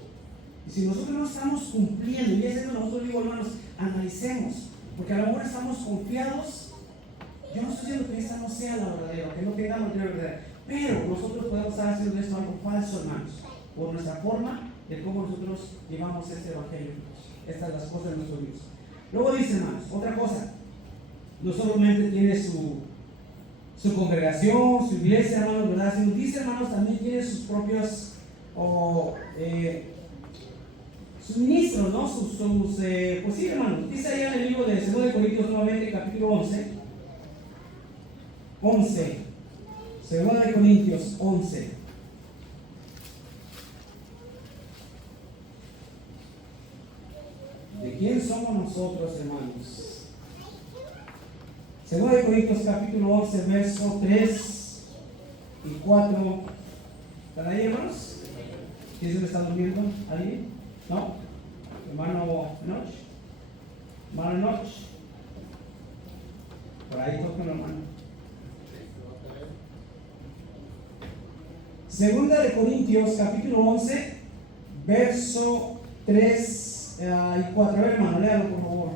Y si nosotros no estamos cumpliendo, y es eso nosotros digo, hermanos, analicemos, porque a lo mejor estamos confiados. Yo no estoy diciendo que esta no sea la verdadera, que no tengamos la verdadera, pero nosotros podemos estar haciendo esto algo falso, hermanos, por nuestra forma de cómo nosotros llevamos este evangelio. Estas son las cosas de nuestro Dios. Luego dice, hermanos, otra cosa, no solamente tiene su congregación, su iglesia, hermanos, ¿verdad? Sino dice, hermanos, también tiene sus propios sus ministros, ¿no? Pues sí, hermanos, dice allá en el libro de 2 Corintios nuevamente, capítulo 11, 2 Corintios 11. ¿De quién somos nosotros, hermanos? 2 Corintios capítulo 11, verso 3 y 4. ¿Están ahí, hermanos? ¿Quién se me está durmiendo? ¿Alguien? ¿No? Hermano Noche. Hermano Noche. Por ahí toca el hermano. 2 Corintios capítulo 11, verso 3 y 4. A ver, hermano, léalo por favor.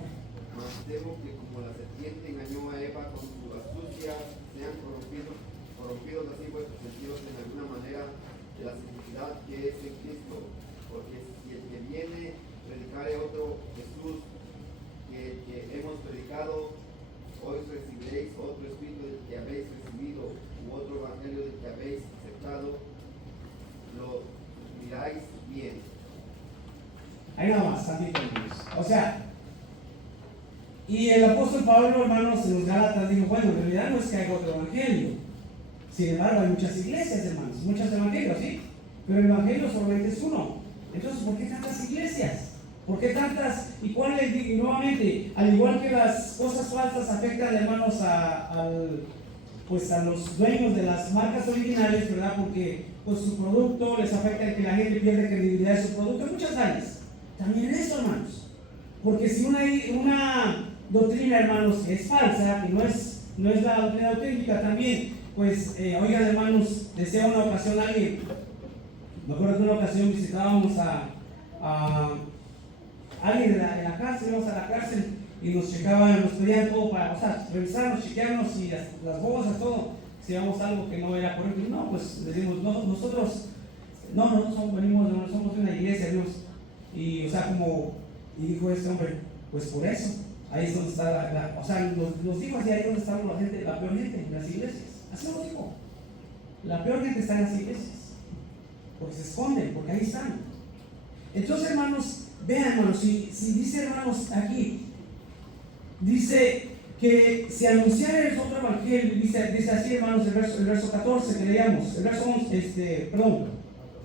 Mas temo que como la serpiente engañó a Eva con su astucia, sean corrompidos así vuestros sentidos en alguna manera de la simplicidad que es en Cristo. Porque si el que viene predicare otro Jesús que hemos predicado, hoy recibiréis otro espíritu del que habéis recibido, u otro evangelio del que habéis aceptado, lo miráis bien. Ahí nada más, tantito, hermanos. O sea, y el apóstol Pablo, hermanos, en los Gálatas dijo, bueno, en realidad no es que haya otro evangelio. Sin embargo, hay muchas iglesias, hermanos, muchos evangelios, ¿sí? Pero el evangelio solamente es uno. Entonces, ¿por qué tantas iglesias? ¿Por qué tantas? Y cuál es, y nuevamente, al igual que las cosas falsas afectan, hermanos, pues a los dueños de las marcas originales, ¿verdad? Porque pues su producto les afecta en que la gente pierde credibilidad de su producto en muchas áreas. También eso, hermanos. Porque si una doctrina, hermanos, es falsa, que no es la doctrina auténtica, también, pues, oigan, hermanos, decía una ocasión alguien, me acuerdo que una ocasión visitábamos a alguien en la cárcel, íbamos a la cárcel y nos checaban, nos pedían todo para, o sea, revisarnos, chequearnos y las bolsas, todo, si íbamos algo que no era correcto. Y no, pues les decimos, nosotros venimos, no somos de una iglesia, Dios. Y, o sea, como, y dijo este hombre, pues por eso, ahí es donde está o sea, nos dijo así, ahí es donde está la peor gente en las iglesias. Así nos dijo. La peor gente está en las iglesias, porque se esconden, porque ahí están. Entonces, hermanos, vean, hermanos, si dice, hermanos, aquí, dice que si anunciares otro evangelio, dice así, hermanos, el verso 14 que leíamos, el verso 11, el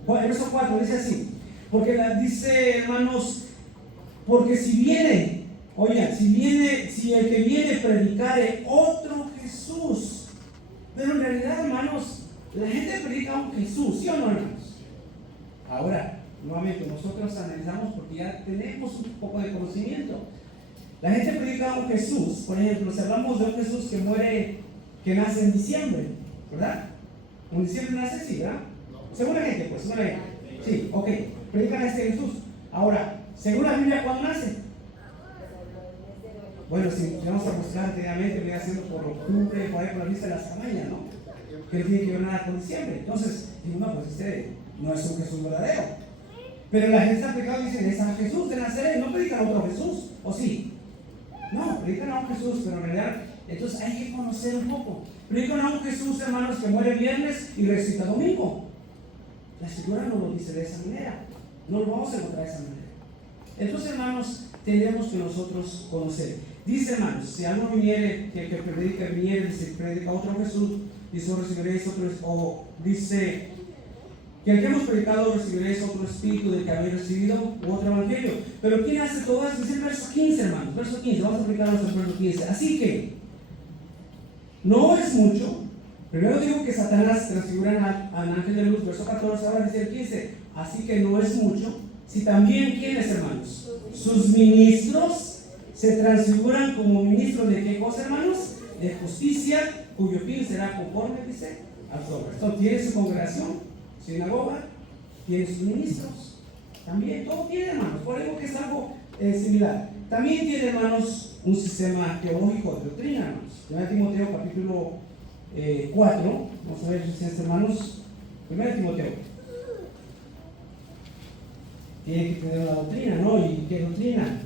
verso 4 dice así, porque dice, hermanos, porque si el que viene predicare otro Jesús, pero en realidad, hermanos, la gente predica a un Jesús, ¿sí o no, hermanos? Ahora, nuevamente, nosotros analizamos porque ya tenemos un poco de conocimiento. La gente predica a un Jesús, por ejemplo, si hablamos de un Jesús que muere, que nace en diciembre, ¿verdad? En diciembre nace, sí, ¿verdad? Según la gente, pues, según la gente. Sí, ok, predican a este Jesús. Ahora, según la Biblia, ¿cuándo nace? Bueno, si vamos a buscar anteriormente, voy haciendo por octubre, por ahí por la fiesta de las cabañas, ¿no? Que no tiene que ver nada con diciembre. Entonces, digo, no, pues no es un Jesús verdadero. Pero la gente está predicando y dicen, es a Jesús de Nazaret, no predican a otro Jesús, ¿o sí? No, predican a un Jesús, pero en realidad, entonces hay que conocer un poco. Predican a un Jesús, hermanos, que muere viernes y resucita domingo. La Escritura no lo dice de esa manera, no lo vamos a encontrar de esa manera. Entonces, hermanos, tenemos que nosotros conocer. Dice, hermanos, si alguno viniere, que predica, viniere, dice, predica otro Jesús, dice, recibiréis otro, o dice, que el que hemos predicado recibiréis otro espíritu del que habéis recibido, u otro evangelio. Pero ¿quién hace todo eso? Dice el verso 15, hermanos, verso 15, vamos a aplicar hasta el verso 15. Así que, no es mucho. Primero digo que Satanás transfigura al ángel de luz, verso 14, ahora dice el 15. Así que no es mucho. Si también, ¿quiénes, hermanos? Sus ministros se transfiguran como ministros de qué cosa, hermanos? De justicia, cuyo fin será conforme, dice, a su obra. Entonces, tiene su congregación, sinagoga, tiene sus ministros. También, todo tiene, hermanos. Por eso que es algo similar. También tiene, hermanos, un sistema teológico de doctrina, hermanos. En Timoteo capítulo 4, vamos a ver, hermanos, 1 Timoteo. Tiene que tener la doctrina, ¿no? ¿Y qué doctrina?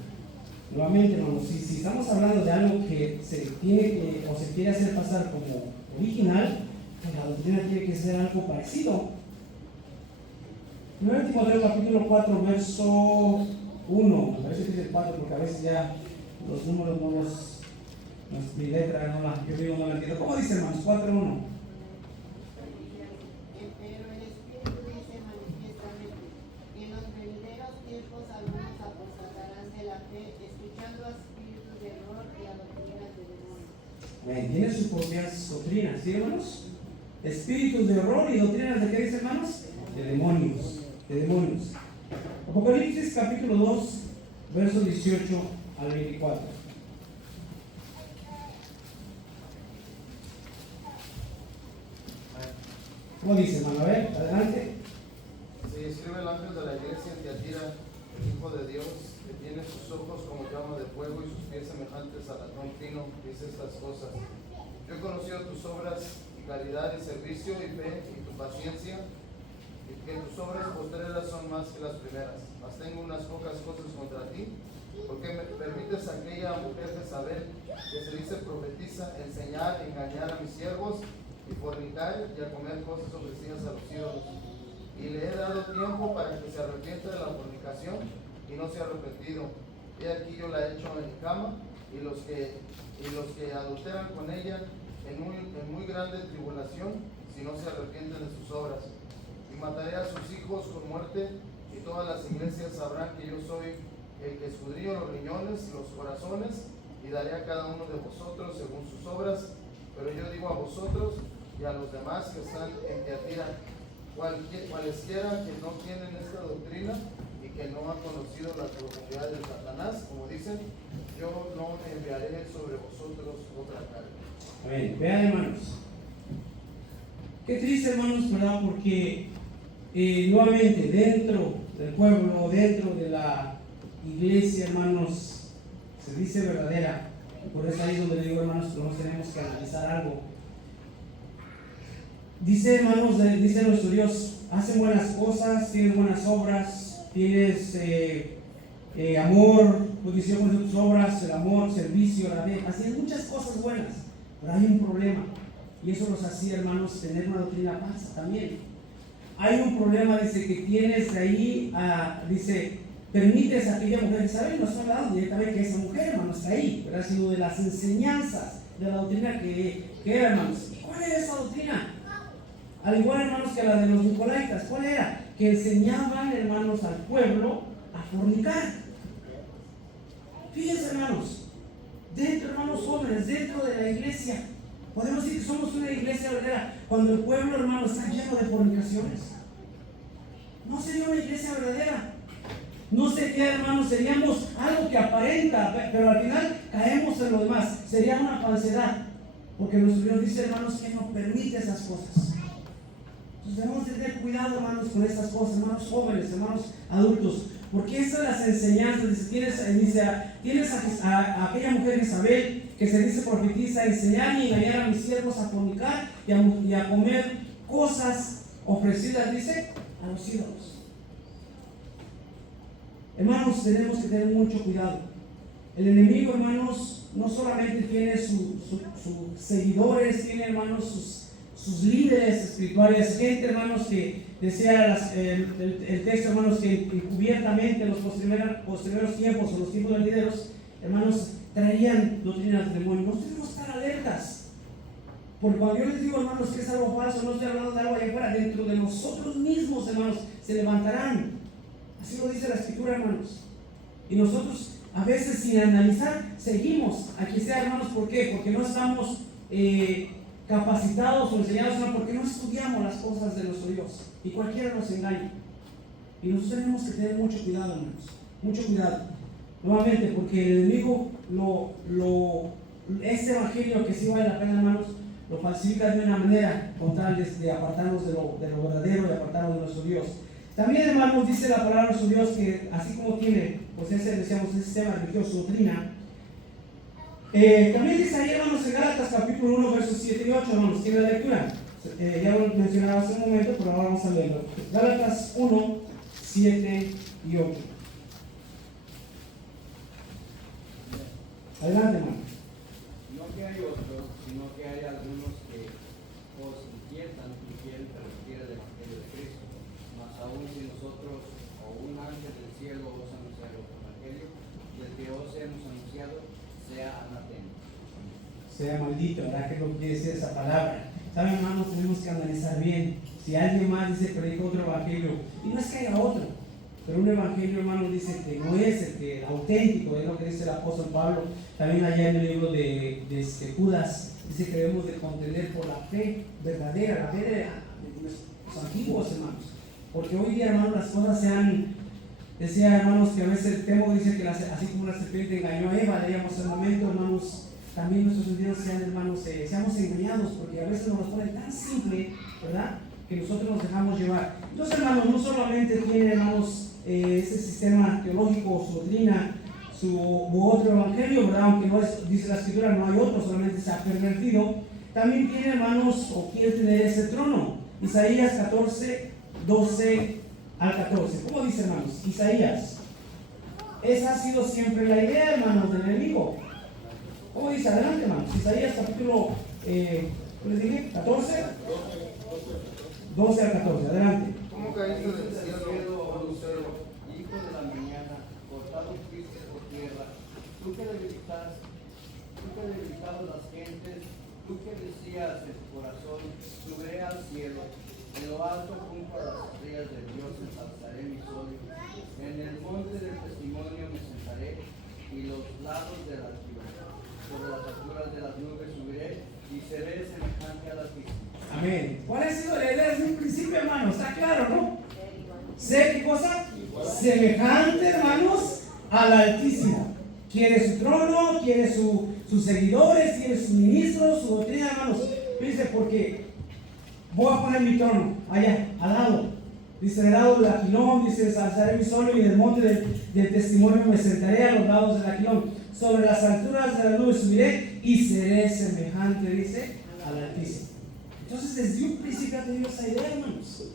Nuevamente, hermanos, si estamos hablando de algo que se tiene que, o se quiere hacer pasar como original, pues la doctrina tiene que ser algo parecido. 1 Timoteo capítulo 4, verso 1, me parece que es el 4, porque a veces ya los números no los, mi letra no la, yo digo no la entiendo. ¿Cómo dice, hermanos? 4:1. Tiene sus propias doctrinas, ¿sí, hermanos? Espíritus de error y doctrinas de qué dice, hermanos? De demonios, de demonios. Apocalipsis capítulo 2, versos 18 al 24. ¿Cómo dice, hermano? A ver, adelante. Se escribe el ángel de la iglesia en Tiatira, el Hijo de Dios, que tiene sus ojos como llama de fuego y sus pies semejantes a latón fino, dice estas cosas. Yo he conocido tus obras y caridad y servicio y fe y tu paciencia, y que tus obras postreras son más que las primeras. Mas tengo unas pocas cosas contra ti, porque me permites a aquella mujer de saber que se dice profetiza, enseñar, engañar a mis siervos y fornicar y a comer cosas ofrecidas a los ídolos. Y le he dado tiempo para que se arrepienta de la fornicación y no se ha arrepentido. He aquí yo la he hecho en cama y los que adulteran con ella en muy grande tribulación si no se arrepienten de sus obras. Y mataré a sus hijos con muerte y todas las iglesias sabrán que yo soy el que escudriño los riñones y los corazones y daré a cada uno de vosotros según sus obras. Pero yo digo a vosotros y a los demás que están en Tiatira, cualesquiera que no tienen esta doctrina y que no han conocido las profundidades de Satanás, como dicen, yo no enviaré sobre vosotros otra carga. Amén. Vean, hermanos. Qué triste, hermanos, ¿verdad? Porque nuevamente dentro del pueblo, dentro de la iglesia, hermanos, se dice verdadera. Y por eso ahí es donde le digo, hermanos, que nos tenemos que analizar algo. Dice, hermanos, dice nuestro Dios, hacen buenas cosas, tienes buenas obras, tienes amor, bendición con tus obras, el amor, servicio, la fe, hacen muchas cosas buenas, pero hay un problema, y eso los hacía, hermanos, tener una doctrina falsa también. Hay un problema, dice, que tienes ahí, dice, permites a aquella mujer, ¿saben? No está hablando directamente que esa mujer, hermanos, está ahí, ¿verdad? Sino de las enseñanzas, de la doctrina que era, hermanos. ¿Y cuál era esa doctrina? Al igual, hermanos, que la de los nicolaitas, ¿cuál era? Que enseñaban, hermanos, al pueblo a fornicar. Fíjense, hermanos, dentro, hermanos jóvenes, dentro de la iglesia, podemos decir que somos una iglesia verdadera cuando el pueblo, hermanos, está lleno de fornicaciones. No sería una iglesia verdadera. No sería, hermanos, seríamos algo que aparenta, pero al final caemos en lo demás. Sería una falsedad, porque nuestro Dios dice, hermanos, que no permite esas cosas. Entonces debemos de tener cuidado, hermanos, con estas cosas, hermanos jóvenes, hermanos adultos, porque esas las enseñanzas, tienes a aquella mujer Isabel que se dice profetiza, enseñar y engañar a mis siervos a fornicar y a comer cosas ofrecidas, dice, a los ídolos. Hermanos, tenemos que tener mucho cuidado. El enemigo, hermanos, no solamente tiene sus seguidores, tiene, hermanos, sus líderes espirituales, gente, hermanos, que decía el texto, hermanos, que encubiertamente en los posteriores tiempos o los tiempos venideros, hermanos, traían doctrinas del demonio. Nosotros tenemos que estar alertas. Porque cuando yo les digo, hermanos, que es algo falso, no estoy hablando de algo allá afuera, dentro de nosotros mismos, hermanos, se levantarán. Así lo dice la Escritura, hermanos. Y nosotros, a veces, sin analizar, seguimos. Aquí sea, hermanos, ¿por qué? Porque no estamos capacitados o enseñados, sino porque no estudiamos las cosas de nuestro Dios. Y cualquiera nos engaña. Y nosotros tenemos que tener mucho cuidado, hermanos. Mucho cuidado. Nuevamente, porque el enemigo, este evangelio que sí vale la pena, hermanos, lo falsifica de una manera con tal de apartarnos de lo verdadero y apartarnos de nuestro Dios. También, hermanos, dice la palabra de nuestro Dios que así como tiene, pues ese sistema religioso, doctrina, también dice ahí, hermanos, en Gálatas capítulo 1, versos 7 y 8, hermanos, tiene la lectura. Ya lo mencionaba hace un momento, pero ahora vamos a leerlo. Gálatas 1, 7 y 8. Adelante, hermano. No que hay otros, sino que hay algunos que os inquietan y quieren pervertir el Evangelio de Cristo. Mas aún si nosotros o un ángel del cielo os anunciar otro Evangelio, del que os hemos anunciado, sea anatema. Sea maldito, ¿verdad? ¿Qué es lo que quiere decir esa palabra? ¿Saben, hermanos? Tenemos que analizar bien. Si alguien más dice predica otro evangelio, y no es que haya otro, pero un evangelio, hermanos, dice que no es el auténtico, es lo que dice el apóstol Pablo. También allá en el libro de Judas, dice que debemos de contender por la fe verdadera, la fe de los antiguos, hermanos. Porque hoy día, hermanos, las cosas decía, hermanos, que a veces el temo dice que así como la serpiente engañó a Eva, leíamos el momento, hermanos, también nuestros sentidos sean, hermanos, seamos engañados, porque a veces nos pone tan simple, ¿verdad?, que nosotros nos dejamos llevar. Entonces, hermanos, no solamente tiene, hermanos, ese sistema teológico, su doctrina, u otro evangelio, ¿verdad?, aunque no es, dice la Escritura, no hay otro, solamente se ha pervertido. También tiene, hermanos, o quiere tener ese trono. Isaías 14, 12 al 14. ¿Cómo dice, hermanos? Isaías. Esa ha sido siempre la idea, hermanos, del enemigo. ¿Cómo dice? Adelante, hermanos. Isaías capítulo, ¿cómo les dije? 14, 12 al 14. Adelante. ¿Cómo caíste del cielo, oh lucero? Hijo de la mañana, cortado fuiste por tierra, tú que debilitabas las gentes, tú que decías en tu corazón, subiré al cielo, en lo alto junto a las estrellas de Dios ensalzaré mi solio, en el monte del testimonio me sentaré, y los lados de la ciudad, sobre las alturas de las nubes subiré, y seré semejante al Altísimo. Amén. ¿Cuál ha sido la idea desde un principio, hermanos? Está claro, ¿no? Ser, ¿qué cosa? Semejante, hermanos, al Altísimo. Quiere su trono, quiere sus seguidores, quiere sus ministros, su doctrina, hermanos. Dice, porque voy a poner mi trono allá, al lado. Dice, al lado del aquilón, dice, alzaré mi solio y en el monte del testimonio me sentaré a los lados del aquilón. Sobre las alturas de las nubes subiré y seré semejante, dice, al Altísimo. Entonces, desde un principio ha tenido esa idea, hermanos.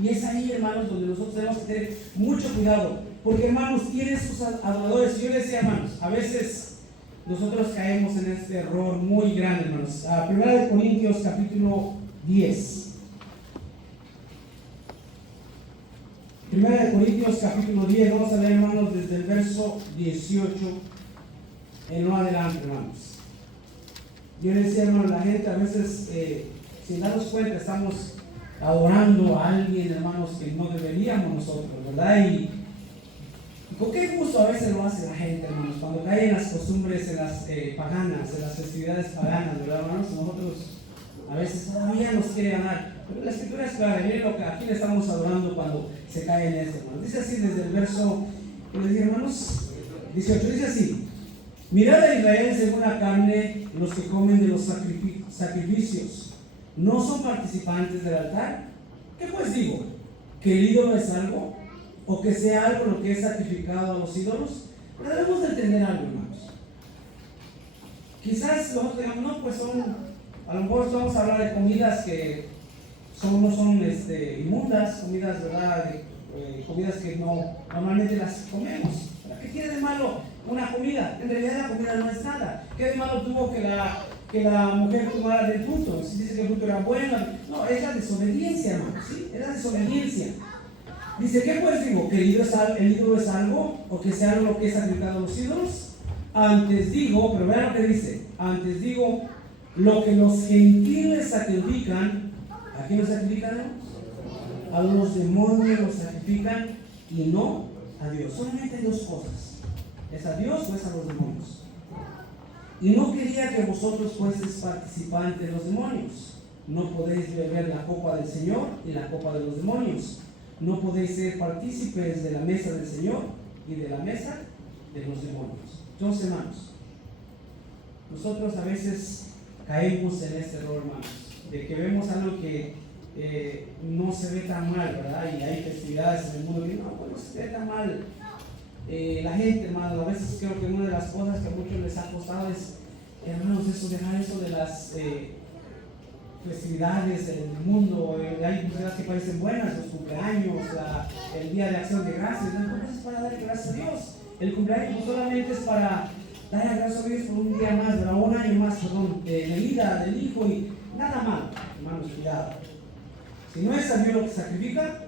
Y es ahí, hermanos, donde nosotros tenemos que tener mucho cuidado. Porque, hermanos, tienen sus adoradores. Yo les decía, hermanos, a veces nosotros caemos en este error muy grande, hermanos. Primera de Corintios, capítulo 10. Primera de Corintios, capítulo 10. Vamos a leer, hermanos, desde el verso 18 en lo adelante, hermanos. Yo les decía, hermanos, la gente a veces, sin darnos cuenta, estamos adorando a alguien, hermanos, que no deberíamos nosotros, ¿verdad? Y con qué gusto a veces lo hace la gente, hermanos, cuando caen las costumbres en las paganas, en las festividades paganas, ¿verdad, hermanos? Nosotros a veces todavía nos quiere ganar, pero la Escritura es clara. Miren lo que aquí le estamos adorando cuando se cae en esto, hermanos. Dice así desde el verso, ¿qué les digo, hermanos? 18, dice así: mirad a Israel según la carne, los que comen de los sacrificios, ¿no son participantes del altar? ¿Qué pues digo? ¿Que el ídolo es algo? ¿O que sea algo lo que es sacrificado a los ídolos? Pero debemos de entender algo, hermanos. Quizás nosotros digamos, no, pues a lo mejor vamos a hablar de comidas que no son inmundas, comidas, ¿verdad? Comidas que no normalmente las comemos. ¿Qué tiene de malo una comida? En realidad la comida no es nada. ¿Qué de malo tuvo que que la mujer tomara del fruto. Si dice que el fruto era bueno, no, es la desobediencia, hermanos, ¿sí? Es la desobediencia. Dice, ¿qué pues digo? ¿Que el ídolo es algo? ¿O que sea algo que es sacrificado a los ídolos? Antes digo, pero vean lo que dice, antes digo, lo que los gentiles sacrifican, ¿a quién los sacrifican? A los demonios los sacrifican y no a Dios. Solamente hay dos cosas, ¿es a Dios o es a los demonios? Y no quería que vosotros fueseis participantes de los demonios. No podéis beber la copa del Señor y la copa de los demonios. No podéis ser partícipes de la mesa del Señor y de la mesa de los demonios. Entonces, hermanos, nosotros a veces caemos en este error, hermanos, de que vemos algo que no se ve tan mal, ¿verdad? Y hay festividades en el mundo que no, pues no se ve tan mal. La gente, hermano, a veces creo que una de las cosas que a muchos les ha costado es, hermanos, dejar eso de las festividades en el mundo. Hay festividades que parecen buenas, los cumpleaños, el día de acción de gracias, no es para dar gracias a Dios. El cumpleaños no solamente es para dar gracias a Dios por un día más, ¿verdad? Un año más, perdón, de vida del hijo y nada más, hermanos, cuidado. Si no es a Dios lo que sacrifica,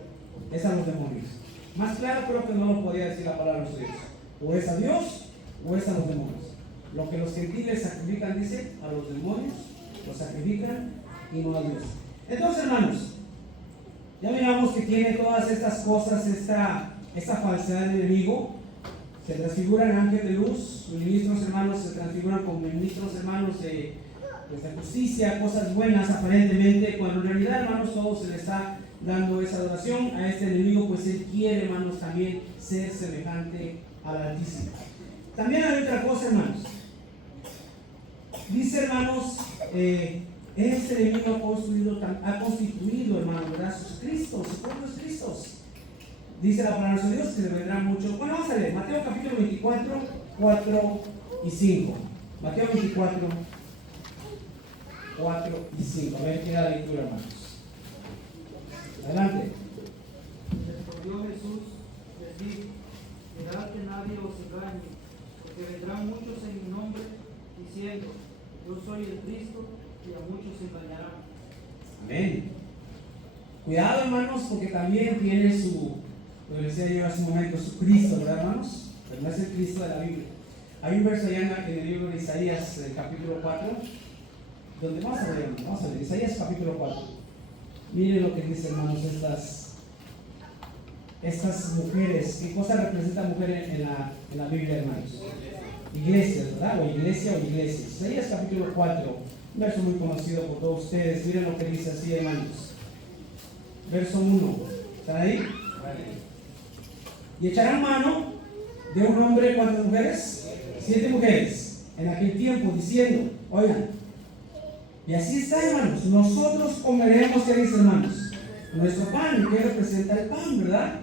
es a los demonios. Más claro creo que no lo podía decir la palabra de Dios. O es a Dios o es a los demonios. Lo que los gentiles sacrifican, dice, a los demonios, los sacrifican y no a Dios. Entonces, hermanos, ya miramos que tiene todas estas cosas, esta falsedad del enemigo. Se transfiguran en ángel de luz, sus ministros hermanos se transfiguran como ministros hermanos de justicia, cosas buenas aparentemente, cuando en realidad, hermanos, todo se le está dando esa adoración a este enemigo, pues él quiere, hermanos, también ser semejante al Altísimo. También hay otra cosa, hermanos. Dice, hermanos, este enemigo ha constituido, hermanos, ¿verdad? Sus Cristos, sus propios Cristos. Dice la palabra de Dios que le vendrán muchos. Bueno, vamos a leer Mateo capítulo 24, 4 y 5. Mateo 24, 4 y 5. A ver qué da la lectura, hermanos. Adelante. Respondió Jesús, les dijo, mirad que nadie os engañe, porque vendrán muchos en mi nombre, diciendo, yo soy el Cristo, y a muchos engañarán. Amén. Cuidado, hermanos, porque también tiene lo decía yo hace un momento, su Cristo, ¿verdad, hermanos? Pero no es el Cristo de la Biblia. Hay un verso allá en el libro de Isaías, capítulo 4, donde vamos a ver, Isaías capítulo 4. Miren lo que dice, hermanos, estas mujeres. ¿Qué cosa representa mujer en la Biblia, hermanos? Iglesias, ¿verdad? O iglesia o iglesias. Isaías capítulo 4, un verso muy conocido por todos ustedes. Miren lo que dice así, hermanos. Verso 1. ¿Están ahí? Y echarán mano de un hombre, ¿cuántas mujeres? 7 mujeres, en aquel tiempo, diciendo, oigan, y así está, hermanos, nosotros comeremos, ¿qué dice, hermanos? Nuestro pan, ¿qué representa el pan, verdad?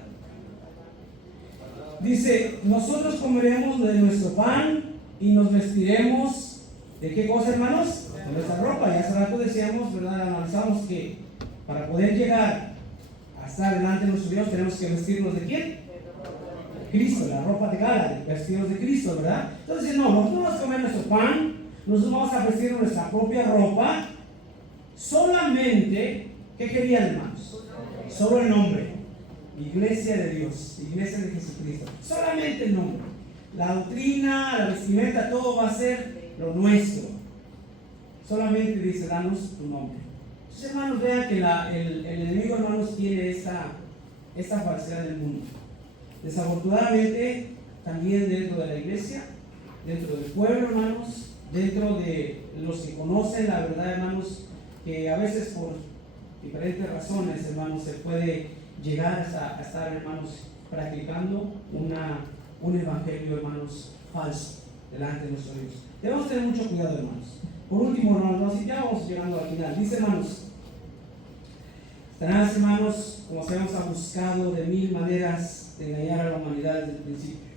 Dice, nosotros comeremos de nuestro pan y nos vestiremos, ¿de qué cosa, hermanos? De nuestra ropa. Y hace rato decíamos, ¿verdad? Analizamos que para poder llegar a estar delante de nuestro Dios tenemos que vestirnos ¿de quién? Cristo, la ropa de gala, vestidos de Cristo, ¿verdad? Entonces, no, nosotros vamos a comer nuestro pan, nosotros vamos a vestir nuestra propia ropa, solamente, ¿qué querían, hermanos? Solo el nombre, Iglesia de Dios, Iglesia de Jesucristo, solamente el nombre. La doctrina, la vestimenta, todo va a ser lo nuestro. Solamente dice, danos tu nombre. Entonces, hermanos, vean que el enemigo, hermanos, tiene esta falsedad del mundo. Desafortunadamente, también dentro de la iglesia, dentro del pueblo, hermanos, dentro de los que conocen la verdad, hermanos, que a veces por diferentes razones, hermanos, se puede llegar a estar, hermanos, practicando un evangelio, hermanos, falso delante de nuestro Dios. Debemos tener mucho cuidado, hermanos. Por último, hermanos, ya vamos llegando al final. Dice, hermanos, Satanás, hermanos, como sabemos, ha buscado de 1000 maneras de engañar a la humanidad desde el principio.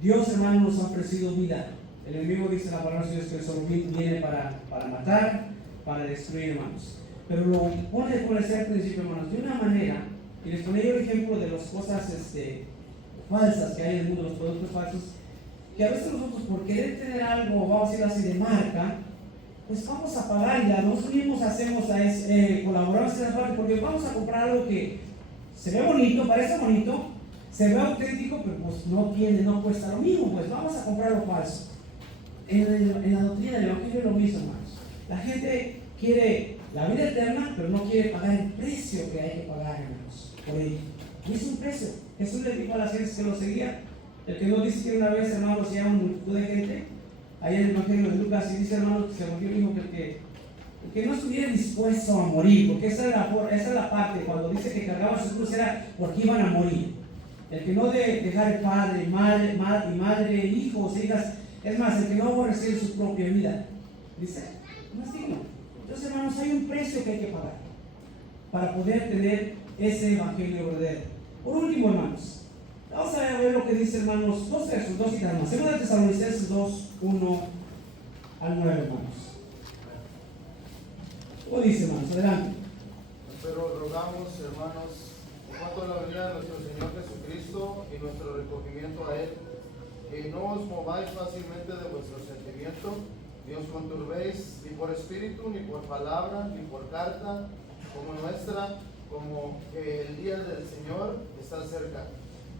Dios, hermanos, nos ha ofrecido vida. El enemigo dice en la palabra de Dios que solo viene para matar, para destruir, hermanos. Pero lo pone por el principio, hermanos, de una manera, y les ponía yo el ejemplo de las cosas falsas que hay en el mundo, los productos falsos, que a veces nosotros por querer tener algo, vamos a decir así, de marca, pues vamos a pagarla. Nosotros mismos hacemos, colaboramos en esa parte porque vamos a comprar algo que se ve bonito, parece bonito, se ve auténtico, pero pues no cuesta lo mismo, pues vamos a comprar lo falso. En la doctrina del Evangelio es lo mismo, hermanos. La gente quiere la vida eterna, pero no quiere pagar el precio que hay que pagar, hermanos, por ello. Y es un precio. Jesús le dijo a las gentes que lo seguían, el que no dice que una vez, hermanos, se llama una multitud de gente, ahí en el Evangelio de Lucas, y dice, hermanos, que se volvió dijo que el que no estuviera dispuesto a morir, porque esa es la parte, cuando dice que cargaba su cruz era porque iban a morir. El que no dejara el padre, madre, hijos, hijas, es más, el que no aborreciera su propia vida, dice, no es digno. Entonces, hermanos, hay un precio que hay que pagar para poder tener ese evangelio verdadero. Por último, hermanos, vamos a ver lo que dice, hermanos, dos versos, dos citas más. Segunda de Tesalonicenses 2, 1 al 9, hermanos. ¿Cómo dice, hermanos? Adelante. Pero rogamos, hermanos, en cuanto a la venida de nuestro Señor Jesucristo y nuestro recogimiento a Él, que no os mováis fácilmente de vuestro sentimiento, ni os conturbéis ni por espíritu, ni por palabra, ni por carta, como nuestra, como que el día del Señor está cerca.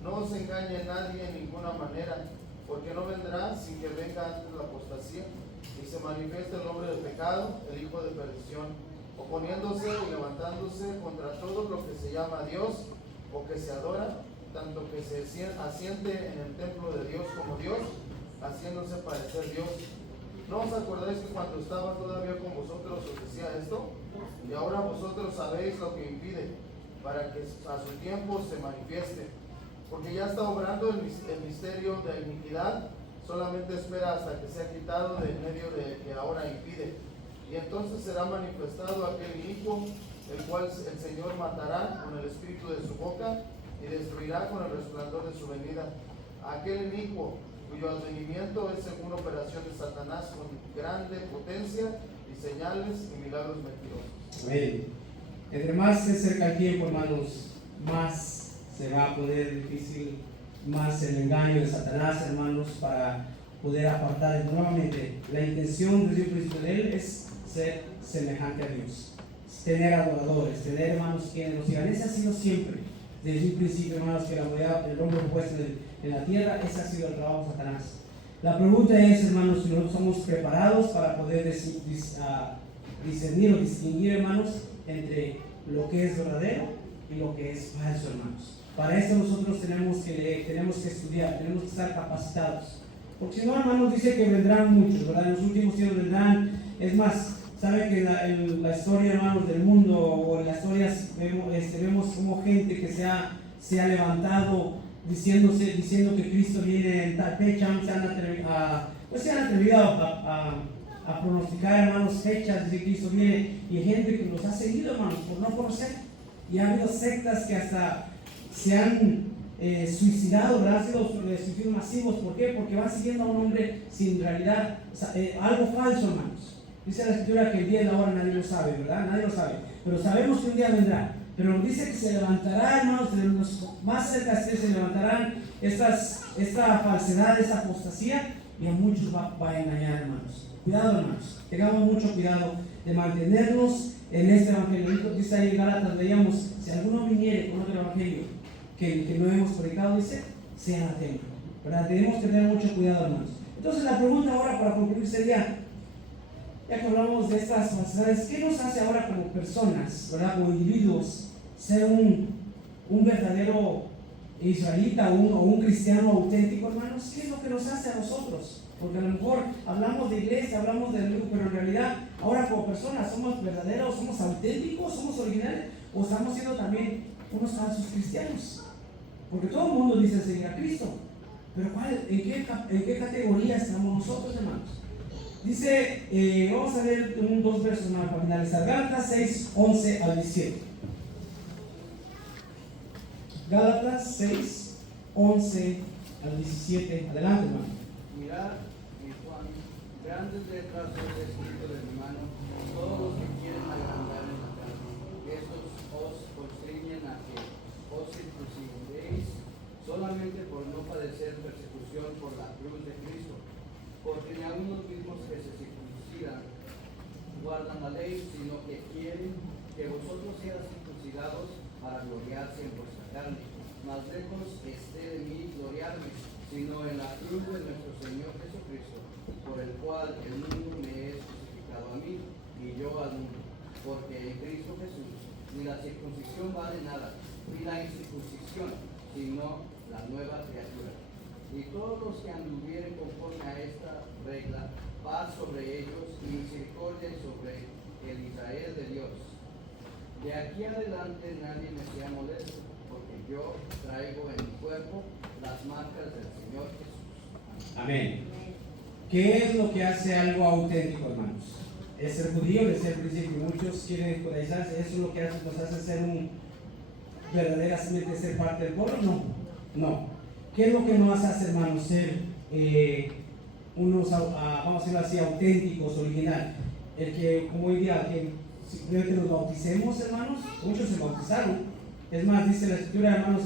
No os engañe nadie en ninguna manera, porque no vendrá sin que venga antes la apostasía, y se manifieste el hombre de pecado, el hijo de perdición, oponiéndose y levantándose contra todo lo que se llama Dios o que se adora, tanto que se asiente en el templo de Dios como Dios, haciéndose parecer Dios. ¿No os acordáis que cuando estaba todavía con vosotros os decía esto? Y ahora vosotros sabéis lo que impide, para que a su tiempo se manifieste. Porque ya está obrando el misterio de iniquidad, solamente espera hasta que sea quitado de en medio de que ahora impide. Y entonces será manifestado aquel inicuo, el cual el Señor matará con el espíritu de su boca y destruirá con el resplandor de su venida. Aquel inicuo, cuyo advenimiento es según operación de Satanás con grande potencia y señales y milagros mentirosos. Amén. Entre más se acerca el tiempo, hermanos, más se va a poner difícil, más el engaño de Satanás, hermanos, para poder apartar nuevamente. La intención desde el principio de él es ser semejante a Dios, tener adoradores, tener hermanos que nos sigan. Ese ha sido siempre, desde un principio, hermanos, que el hombre puesto en la tierra, ese ha sido el trabajo de Satanás. La pregunta es, hermanos, si nosotros somos preparados para poder discernir o distinguir, hermanos, entre lo que es verdadero y lo que es falso, hermanos. Para eso nosotros tenemos que leer, tenemos que estudiar, tenemos que estar capacitados. Porque si no, hermanos, dice que vendrán muchos, ¿verdad? En los últimos tiempos vendrán. Es más, saben que en la historia, hermanos, del mundo, o en las historias vemos como gente que se ha levantado diciendo que Cristo viene en tal fecha, se han atrevido a pronosticar, hermanos, fechas de que Cristo viene, y hay gente que los ha seguido, hermanos, por no conocer. Y ha habido sectas que hasta se han suicidado, ¿verdad? Han sido suicidios masivos. ¿Por qué? Porque van siguiendo a un hombre sin realidad, algo falso, hermanos. Dice la Escritura que el día y la hora nadie lo sabe, ¿verdad? Nadie lo sabe. Pero sabemos que un día vendrá. Pero dice que se levantará, hermanos, de los más cerca se levantarán esta falsedad, esta apostasía, y a muchos va a engañar, hermanos. Cuidado, hermanos. Tengamos mucho cuidado de mantenernos en este evangelio. Dice ahí en Gálatas, leíamos, si alguno viniere con otro evangelio que no hemos predicado, dice, sea atento, ¿verdad? Tenemos que tener mucho cuidado, hermanos. Entonces la pregunta ahora para concluir sería, ya que hablamos de estas falsedades, ¿qué nos hace ahora como personas, ¿verdad? Como individuos, ser un verdadero israelita o un cristiano auténtico, hermanos? ¿Qué es lo que nos hace a nosotros? Porque a lo mejor hablamos de iglesia, hablamos de grupo, pero en realidad ahora como personas somos verdaderos, somos auténticos, somos originales, o estamos siendo también unos falsos cristianos. Porque todo el mundo dice seguir a Cristo, pero ¿en qué categoría estamos nosotros, hermanos? Dice, vamos a ver dos versos más para finalizar. Gálatas 6, 11 al 17. Gálatas 6, 11 al 17. Adelante, hermano. Mirad, mi Juan, grandes letras he escrito de mi mano, todos los que quieren agrandar en la carne, estos os constriñen a que os circuncidéis solamente por no padecer persecución por la cruz de Cristo, porque ni aun los mismos que se circuncidan guardan la ley, sino que quieren que vosotros seáis circuncidados para gloriarse en vuestra carne. Mas lejos esté de mí gloriarme, sino en la cruz de nuestro Señor Jesucristo, por el cual el mundo me es crucificado a mí y yo al mundo. Porque en Cristo Jesús ni la circuncisión vale nada, ni la incircuncisión, sino la nueva criatura. Y todos los que anduvieren conforme a esta regla, paz sobre ellos y misericordia sobre el Israel de Dios. De aquí adelante nadie me sea molesto, porque yo traigo en mi cuerpo las marcas del Señor Jesús. Amén. ¿Qué es lo que hace algo auténtico, hermanos? Es ser judío desde el principio. Muchos quieren judaizarse. Eso es lo que nos hace ser verdaderamente ser parte del pueblo. No. ¿Qué es lo que nos hace, hermanos, ser unos, vamos a decirlo así, auténticos, original? El que, como hoy día, que simplemente nos bauticemos, hermanos. Muchos se bautizaron. Es más, dice la escritura, hermanos,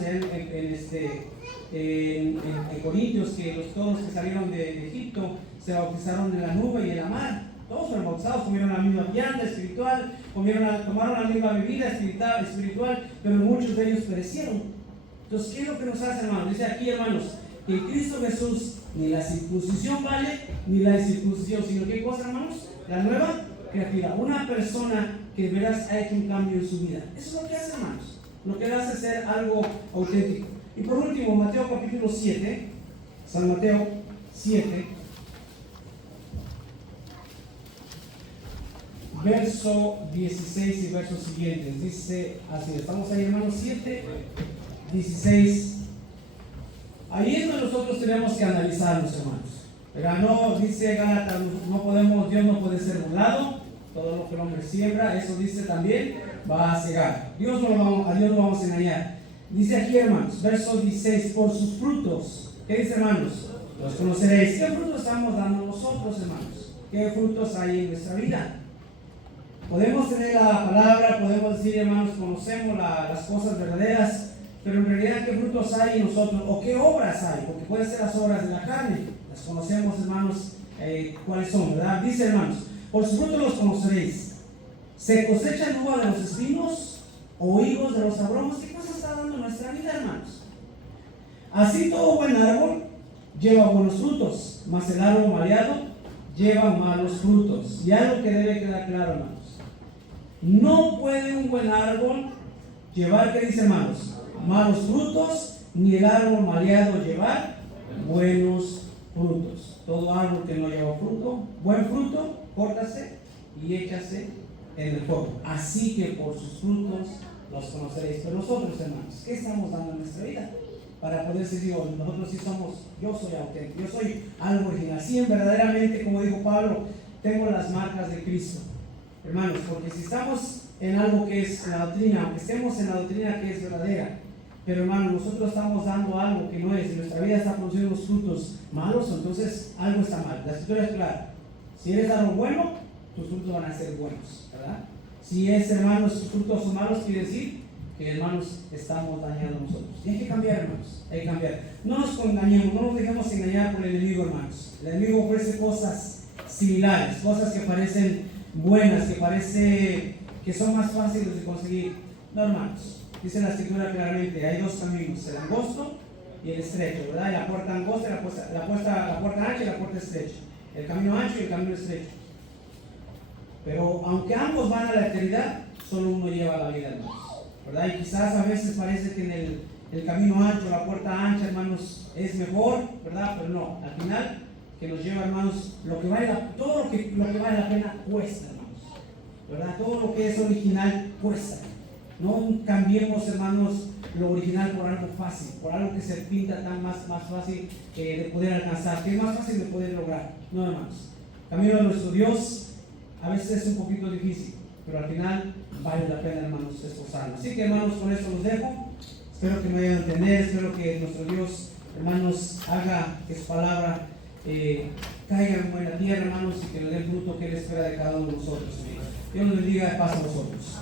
en Corintios, que todos los que salieron de Egipto se bautizaron en la nube y en la mar. Todos fueron bautizados, comieron la misma vianda espiritual, tomaron la misma bebida espiritual, pero muchos de ellos perecieron. Entonces, ¿qué es lo que nos hace, hermanos? Dice aquí, hermanos, que en Cristo Jesús ni la circuncisión vale, ni la incircuncisión, sino ¿qué cosa, hermanos? La nueva criatura. Una persona que de veras ha hecho un cambio en su vida. Eso es lo que hace, hermanos. Lo que hace ser algo auténtico. Y por último, Mateo capítulo 7, San Mateo 7, verso 16 y versos siguientes. Dice así, estamos ahí, hermanos, 7, 16. Ahí es donde nosotros tenemos que analizarnos, hermanos. Pero no, dice Gálatas, Dios no puede ser burlado. Todo lo que el hombre siembra, eso dice también, va a cegar. A Dios no vamos a engañar. Dice aquí, hermanos, verso 16, por sus frutos. ¿Qué dice, hermanos? Los conoceréis. ¿Qué frutos estamos dando nosotros, hermanos? ¿Qué frutos hay en nuestra vida? Podemos tener la palabra, podemos decir, hermanos, conocemos las cosas verdaderas, pero en realidad, ¿qué frutos hay en nosotros? ¿O qué obras hay? Porque pueden ser las obras de la carne. Las conocemos, hermanos, cuáles son, ¿verdad? Dice, hermanos, por sus frutos los conoceréis. ¿Se cosecha uva de los espinos o higos de los abrojos? ¿Qué cosa está dando nuestra vida, hermanos? Así todo buen árbol lleva buenos frutos, mas el árbol maleado lleva malos frutos. Y algo que debe quedar claro, hermanos. No puede un buen árbol llevar, ¿qué dice, hermanos? Malos frutos, ni el árbol maleado llevar buenos frutos. Todo árbol que no lleva buen fruto, córtase y échase en el fuego. Así que por sus frutos los conoceréis. Pero nosotros, hermanos, ¿qué estamos dando en nuestra vida? Para poder decir, nosotros sí somos, yo soy auténtico, yo soy algo original. Sí, verdaderamente, como dijo Pablo, tengo las marcas de Cristo. Hermanos, porque si estamos en algo que es la doctrina, aunque estemos en la doctrina que es verdadera, pero hermanos, nosotros estamos dando algo que no es, y nuestra vida está produciendo unos frutos malos, entonces algo está mal. La escritura es clara. Si eres algo bueno, tus frutos van a ser buenos, ¿verdad? Si es, hermanos, tus frutos son malos, quiere decir que, hermanos, estamos dañando nosotros. Y hay que cambiar, hermanos, hay que cambiar. No nos engañemos, no nos dejemos engañar por el enemigo, hermanos. El enemigo ofrece cosas similares, cosas que parecen buenas, que parece que son más fáciles de conseguir. No, hermanos. Dice la escritura claramente, hay dos caminos, el angosto y el estrecho, ¿verdad? Y la puerta angosta, la puerta ancha y la puerta estrecha. El camino ancho y el camino estrecho. Pero aunque ambos van a la eternidad, solo uno lleva la vida, hermanos, ¿verdad? Y quizás a veces parece que en el camino ancho, la puerta ancha, hermanos, es mejor, ¿verdad? Pero no, al final, que nos lleva, hermanos, todo lo que vale la pena cuesta, hermanos, ¿verdad? Todo lo que es original cuesta. No cambiemos, hermanos, lo original por algo fácil, por algo que se pinta tan más fácil de poder alcanzar, que es más fácil de poder lograr. No, hermanos. El camino de nuestro Dios a veces es un poquito difícil, pero al final vale la pena, hermanos, esforzarnos. Así que, hermanos, con esto los dejo. Espero que me vayan a entender, espero que nuestro Dios, hermanos, haga que su palabra caiga en buena tierra, hermanos, y que le dé el fruto que Él espera de cada uno de nosotros. Dios nos bendiga de paz a nosotros.